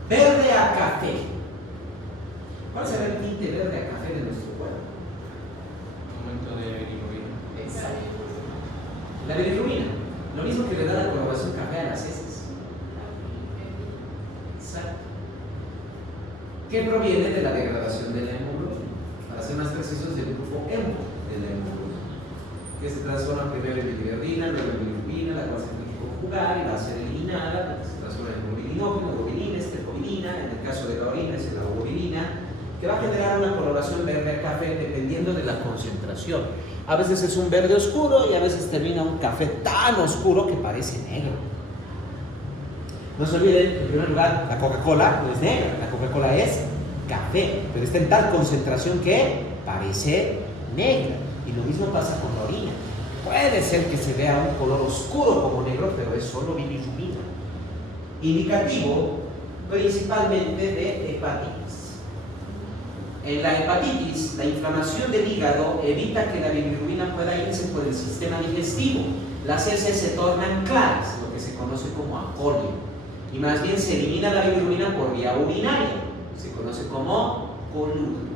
Verde a café. ¿Cuál será el tinte verde a café de nuestro cuerpo? Aumento de bilirrubina. Exacto. La bilirrubina, lo mismo que le da la coloración café a las heces. Exacto. Que proviene de la degradación de la hemoglobina. Para ser más precisos, del grupo hemo de la hemoglobina, que se transforma primero en bilirrubina, luego en bilirrubina, la cual se tiene que conjugar y va a ser eliminada, se transforma en hemoglobinógeno, globulina, estercolina, en el caso de la orina es la globulina, que va a generar una coloración verde a café dependiendo de la concentración. A veces es un verde oscuro y a veces termina un café tan oscuro que parece negro. No se olviden, en primer lugar, la Coca-Cola no es negra, la Coca-Cola es café, pero está en tal concentración que parece negra. Y lo mismo pasa con la orina. Puede ser que se vea un color oscuro como negro, pero es solo bilirrubina. Indicativo principalmente de hepatitis. En la hepatitis, la inflamación del hígado evita que la bilirrubina pueda irse por el sistema digestivo. Las heces se tornan claras, lo que se conoce como acolio. Y más bien se elimina la bilirrubina por vía urinaria, se conoce como coludo.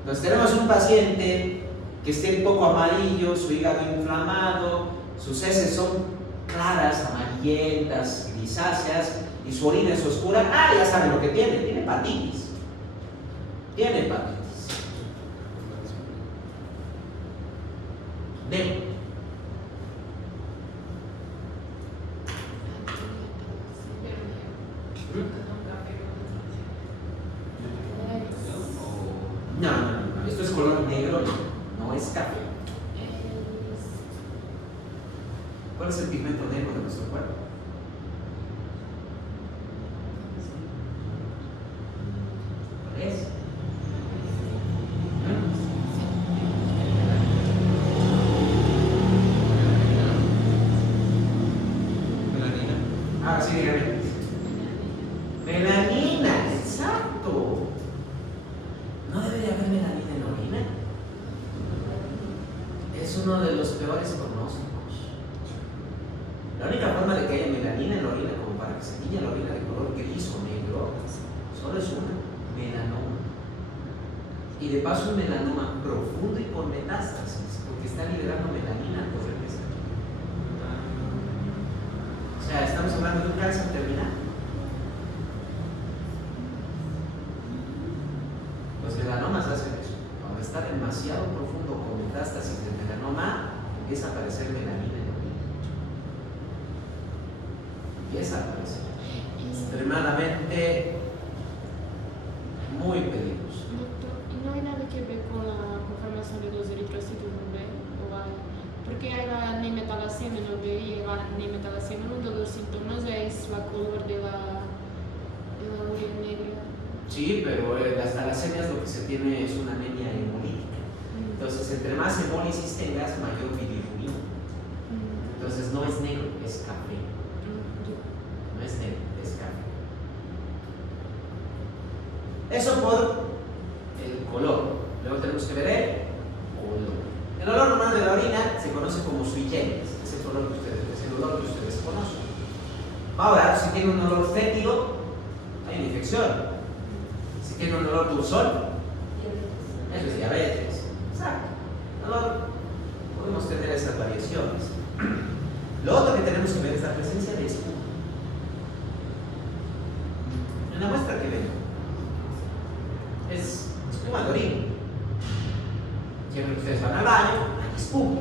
Entonces tenemos un paciente que esté un poco amarillo, su hígado inflamado, sus heces son claras, amarillentas, grisáceas, y su orina es oscura. Ah, ya saben lo que tiene hepatitis. Tiene hepatitis. Negro. No, esto es color negro, no es café. ¿Cuál es el pigmento negro de nuestro cuerpo? ¿Cuál es? Melanina. Ah, sí, dígame. Melanina, exacto. ¿No debería haber melanina en la orina? Es uno de los peores pronósticos. La única forma de que haya melanina en la orina, como para que se tiña la orina de color gris o negro, solo es una: melanoma. Y de paso un melanoma profundo y con metástasis, porque está liberando melanina por el peso. O sea, estamos hablando de un cáncer terminal. Los melanomas hacen eso. Cuando está demasiado profundo con metástasis del melanoma, empieza a aparecer melanina en la orina. empieza a aparecer. Extremadamente muy peligroso. Doctor, ¿y no hay nada que ver con la conformación de los eritrocitos no B? ¿O hay? Porque hay la nemetalasemia no B y la nemetalasemia, uno de los síntomas es la color de la orina negra. Sí, pero las talasemias lo que se tiene es una anemia hemolítica. Entonces, entre más hemólisis tengas, mayor bilirrubina. Entonces, no es negro, es café. No es negro, es café. Eso por el color. Luego tenemos que ver el olor. El olor normal de la orina se conoce como sui generis, es el olor que ustedes conocen. Ahora, si tiene un olor fétido, hay una infección. Si tiene un olor dulzón, eso es diabetes. Exacto. Olor, podemos tener esas variaciones. Lo otro que tenemos que ver es la presencia de espuma. En la muestra que ven, es espuma de orina. Siempre que ustedes van al baño, hay espuma.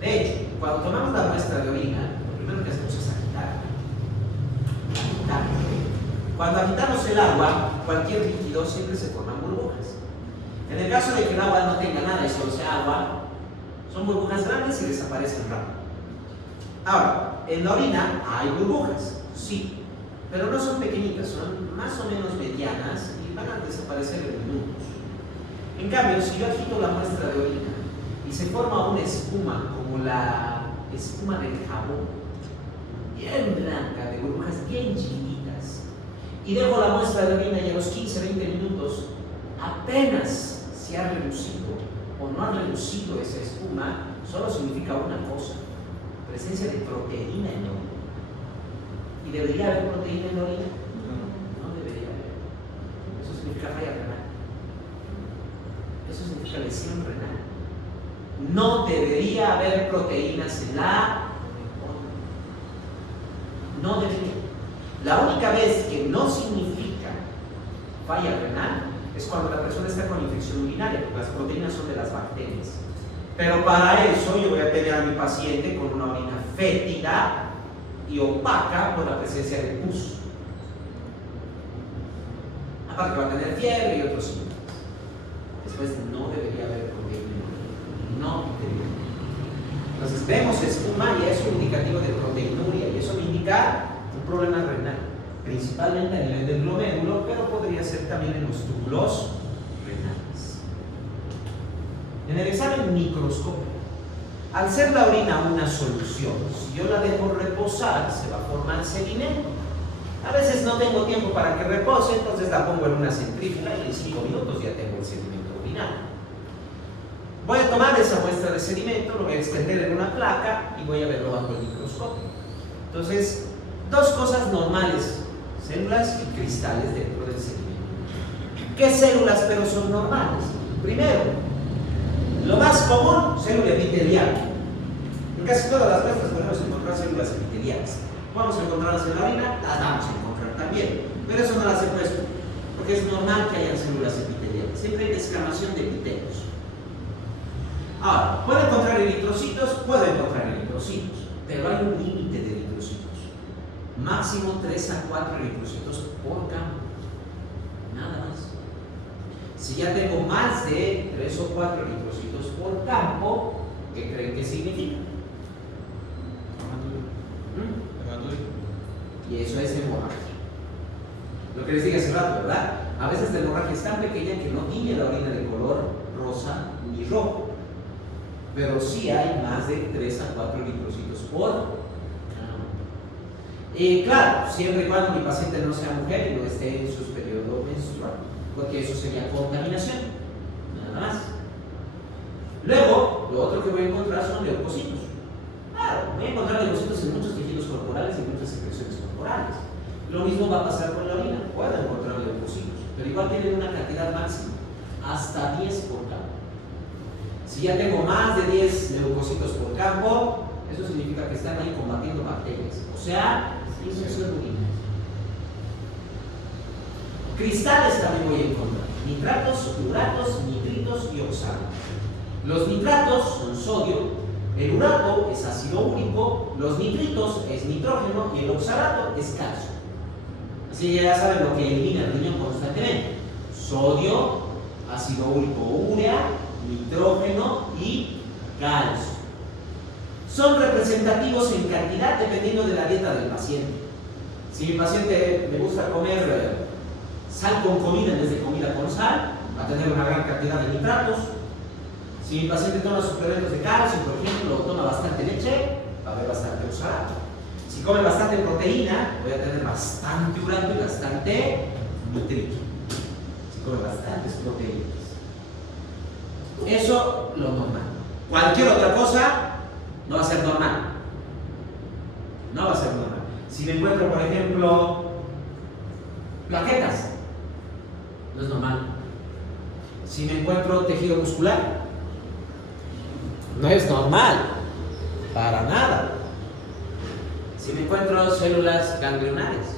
De hecho, cuando tomamos la muestra de orina, lo primero que hacemos es agitarla. Cuando agitamos el agua, cualquier líquido siempre se forman burbujas. En el caso de que el agua no tenga nada y solo sea agua, son burbujas grandes y desaparecen rápido. Ahora, en la orina hay burbujas, sí, pero no son pequeñitas, son más o menos medianas y van a desaparecer en minutos. En cambio, si yo agito la muestra de orina y se forma una espuma como la espuma del jabón, bien blanca, de burbujas bien chiquititas, y dejo la muestra de orina y a los 15-20 minutos apenas se ha reducido o no ha reducido esa espuma, solo significa una cosa: presencia de proteína en la orina. ¿Y debería haber proteína en la orina? No debería haber. Eso significa falla renal. Eso significa lesión renal. No debería haber proteínas en la orina. No debería. La única vez que no significa falla renal es cuando la persona está con infección urinaria, porque las proteínas son de las bacterias. Pero para eso yo voy a tener a mi paciente con una orina fétida y opaca por la presencia de pus. Aparte va a tener fiebre y otros síntomas. Después no debería haber proteína. No debería. Entonces vemos espuma y es un indicativo de proteinuria y eso me indica un problema renal, principalmente a nivel del glomérulo, pero podría ser también en los túbulos renales. En el examen microscópico, al ser la orina una solución, si yo la dejo reposar, se va a formar sedimento. A veces no tengo tiempo para que repose, entonces la pongo en una centrífuga y en 5 minutos ya tengo el sedimento urinario. Voy a tomar esa muestra de sedimento, lo voy a extender en una placa y voy a verlo bajo el microscopio. Entonces, dos cosas normales: células y cristales dentro del sedimento. ¿Qué células pero son normales? Primero, lo más común, célula epitelial. En casi todas las muestras podemos encontrar células epiteliales. Vamos a encontrarlas en la orina, las vamos a encontrar también, pero eso no las he puesto, porque es normal que hayan células epiteliales. Siempre hay descamación de epitelios. Ahora, ¿puedo encontrar eritrocitos? Puedo encontrar eritrocitos, pero hay un límite de eritrocitos. Máximo 3 a 4 eritrocitos por campo. Nada más. Si ya tengo más de 3 o 4 eritrocitos por campo, ¿qué creen que significa? Y eso es hemorragia. Lo que les dije hace rato, ¿verdad? A veces la hemorragia es tan pequeña que no tiñe la orina de color rosa ni rojo, pero sí hay más de 3 a 4 eritrocitos por campo. Claro, siempre y cuando mi paciente no sea mujer y no esté en su periodo menstrual, porque eso sería contaminación, nada más. Luego, lo otro que voy a encontrar son leucocitos. Claro, voy a encontrar leucocitos en muchos tejidos corporales y muchas secreciones corporales. Lo mismo va a pasar con la orina. Puedo encontrar leucocitos, pero igual tienen una cantidad máxima, hasta 10 por campo. Si ya tengo más de 10 leucocitos por campo, eso significa que están ahí combatiendo bacterias, o sea, infección urinaria. Cristales también voy a encontrar: nitratos, uratos, nitritos y oxalato. Los nitratos son sodio, el urato es ácido úrico los nitritos es nitrógeno y el oxalato es calcio. Así que ya saben lo que elimina el riñón constantemente: sodio, ácido úrico o urea, nitrógeno y calcio. Son representativos en cantidad dependiendo de la dieta del paciente. Si mi paciente le gusta comer sal con comida en vez de comida con sal, va a tener una gran cantidad de nitratos. Si mi paciente toma suplementos de calcio, por ejemplo, o toma bastante leche, va a haber bastante oxalato. Si come bastante proteína, voy a tener bastante urato y bastante nitrito. Si come bastantes proteínas. Eso lo normal. Cualquier otra cosa no va a ser normal. No va a ser normal. Si me encuentro, por ejemplo, plaquetas, no es normal. Si me encuentro tejido muscular, no es normal. Para nada. Si me encuentro células ganglionares,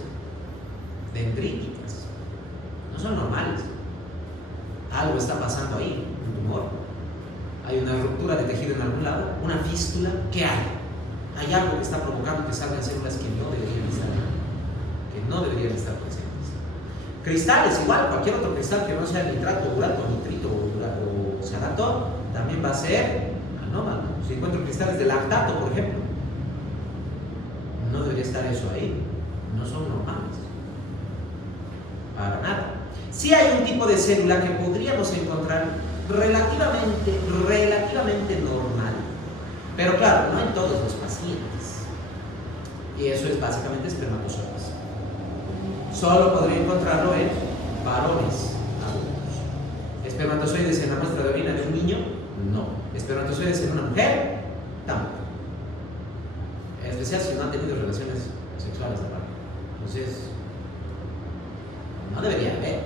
dendríticas, no son normales. Algo está pasando ahí, un tumor. Hay una ruptura de tejido en algún lado, una fístula. ¿Qué hay? Hay algo que está provocando que salgan células que no deberían estar presentes. Cristales, igual, cualquier otro cristal que no sea nitrato, urato, nitrito o oxalato, también va a ser anómalo. Si encuentro cristales de lactato, por ejemplo, no debería estar eso ahí. No son normales. Para nada. Sí hay un tipo de célula que podríamos encontrar relativamente normal. Pero claro, no en todos los pacientes. Y eso es básicamente espermatozoides. Solo podría encontrarlo en varones adultos. ¿Espermatozoides en la muestra de orina de un niño? No. ¿Espermatozoides en una mujer? Tampoco. En especial si no han tenido relaciones sexuales de pareja. Entonces, no debería haber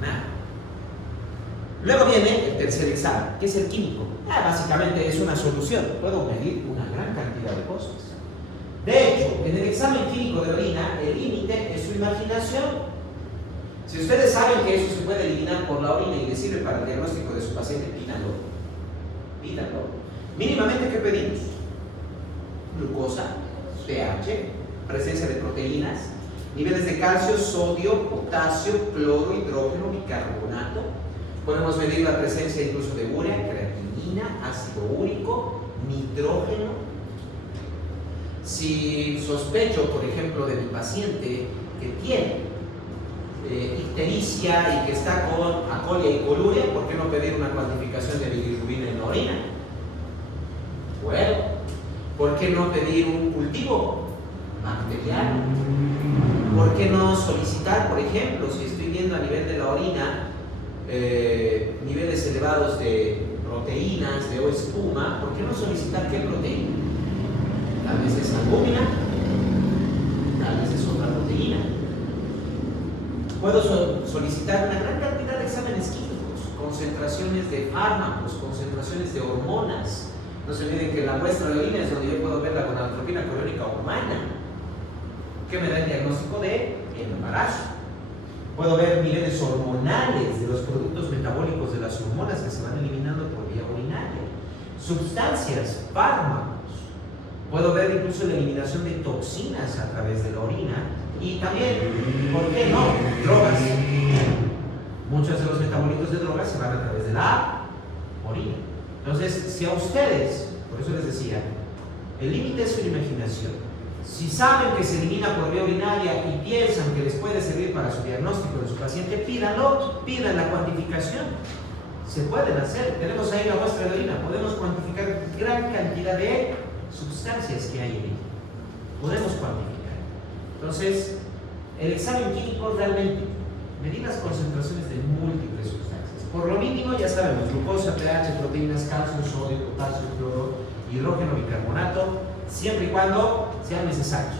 nada. Luego viene el tercer examen, que es el químico. Básicamente es una solución. Puedo medir una gran cantidad de cosas. De hecho, en el examen químico de orina, el límite es su imaginación. Si ustedes saben que eso se puede eliminar por la orina y les sirve para el diagnóstico de su paciente, pídanlo. Mínimamente, ¿qué pedimos? Glucosa, pH, presencia de proteínas, niveles de calcio, sodio, potasio, cloro, hidrógeno, bicarbonato. Podemos medir la presencia incluso de urea, creatinina, ácido úrico, nitrógeno. Si sospecho, por ejemplo, de mi paciente que tiene ictericia y que está con acolia y coluria, ¿por qué no pedir una cuantificación de bilirrubina en la orina? Bueno, ¿por qué no pedir un cultivo bacteriano? ¿Por qué no solicitar, por ejemplo, si estoy viendo a nivel de la orina niveles elevados de proteínas, de espuma, ¿por qué no solicitar qué proteína? Tal vez es albúmina, tal vez es otra proteína. Puedo solicitar una gran cantidad de exámenes químicos, concentraciones de fármacos, concentraciones de hormonas. No se olviden que la muestra de orina es donde yo puedo ver la gonadotropina coriónica humana, que me da el diagnóstico de embarazo. Puedo ver niveles hormonales de los productos metabólicos de las hormonas que se van eliminando por vía urinaria, sustancias, fármacos. Puedo ver incluso la eliminación de toxinas a través de la orina y también, ¿por qué no?, drogas. Muchos de los metabolitos de drogas se van a través de la orina. Entonces, si a ustedes, por eso les decía, el límite es su imaginación. Si saben que se elimina por vía urinaria y piensan que les puede servir para su diagnóstico de su paciente, pídanlo, pidan la cuantificación. Se pueden hacer. Tenemos ahí la muestra de orina, podemos cuantificar gran cantidad de sustancias que hay en ella. Podemos cuantificar. Entonces, el examen químico realmente medir las concentraciones de múltiples sustancias. Por lo mínimo, ya sabemos, glucosa, pH, proteínas, calcio, sodio, potasio, cloro, hidrógeno, bicarbonato, siempre y cuando sean necesarios.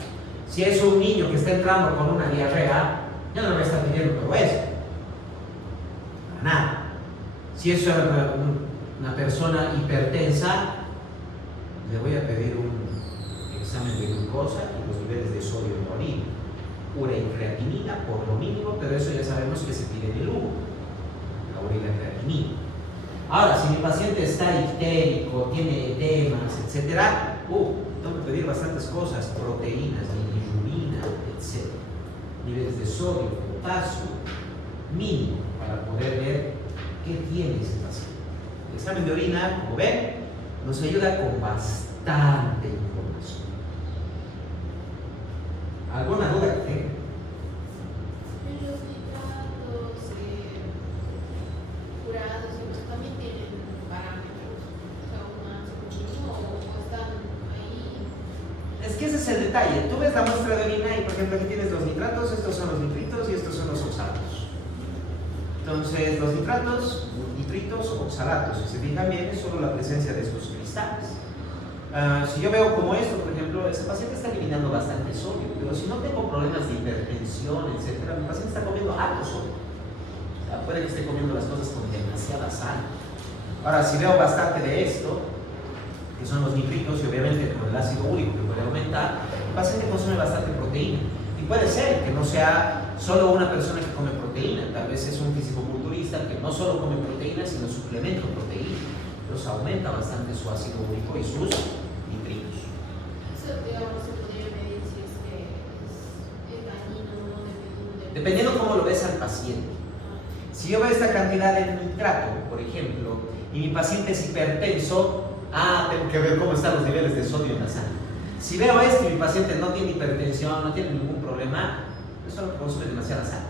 Si es un niño que está entrando con una diarrea, ya no le voy a estar pidiendo todo eso. Para nada. Si es una persona hipertensa, le voy a pedir un examen de glucosa y los niveles de sodio en la orina. Urea y creatinina por lo mínimo, pero eso ya sabemos que se pide en el humo, la urea y la creatinina. Ahora, si mi paciente está ictérico, tiene edemas, etcétera, tengo que pedir bastantes cosas, proteínas, bilirrubina, etc. Niveles de sodio, potasio, mínimo, para poder ver qué tiene ese paciente. El examen de orina, como ven, nos ayuda con bastante información. ¿Alguna duda que tenga? Los nitratos curados, ¿estos también tienen parámetros? O sea, más o están ahí. Es que ese es el detalle. Tú ves la muestra de orina y, por ejemplo, aquí tienes los nitratos, estos son los nitritos y estos son los oxalatos. Entonces, los nitritos o oxalatos, si se fijan bien, es solo la presencia de estos cristales. Si yo veo como esto, por ejemplo, ese paciente está eliminando bastante sodio, pero si no tengo problemas de hipertensión, etc., mi paciente está comiendo alto sodio. O sea, puede que esté comiendo las cosas con demasiada sal. Ahora, si veo bastante de esto, que son los nitritos, y obviamente con el ácido úrico que puede aumentar, el paciente consume bastante proteína. Y puede ser que no sea solo una persona que come proteína, tal vez es un fisicoculturista que no solo come proteína, sino suplementa proteína. Entonces aumenta bastante su ácido úrico y sus nitritos. Eso, digamos, se podría medir si es que es dañino o no, Dependiendo cómo lo ves al paciente. Si yo veo esta cantidad de nitrato, por ejemplo, y mi paciente es hipertenso, tengo que ver cómo están los niveles de sodio en la sangre. Si veo esto y mi paciente no tiene hipertensión, no tiene ningún problema, es solo que consume demasiada sal.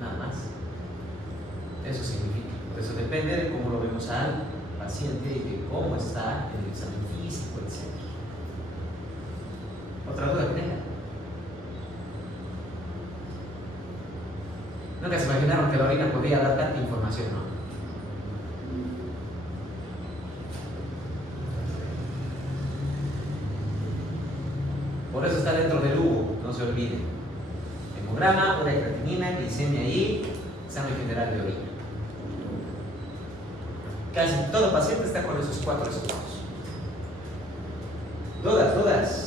Nada más. Eso significa. Eso depende de cómo lo vemos al paciente y de cómo está en el examen físico, etc. ¿Otra duda que tenga? Nunca se imaginaron que la orina podía dar tanta información, ¿no? Por eso está dentro del Hugo, no se olviden. Hemograma, una creatinina, glicemia y examen general de orina. Casi todo paciente está con esos 4 resultados. ¿Dudas?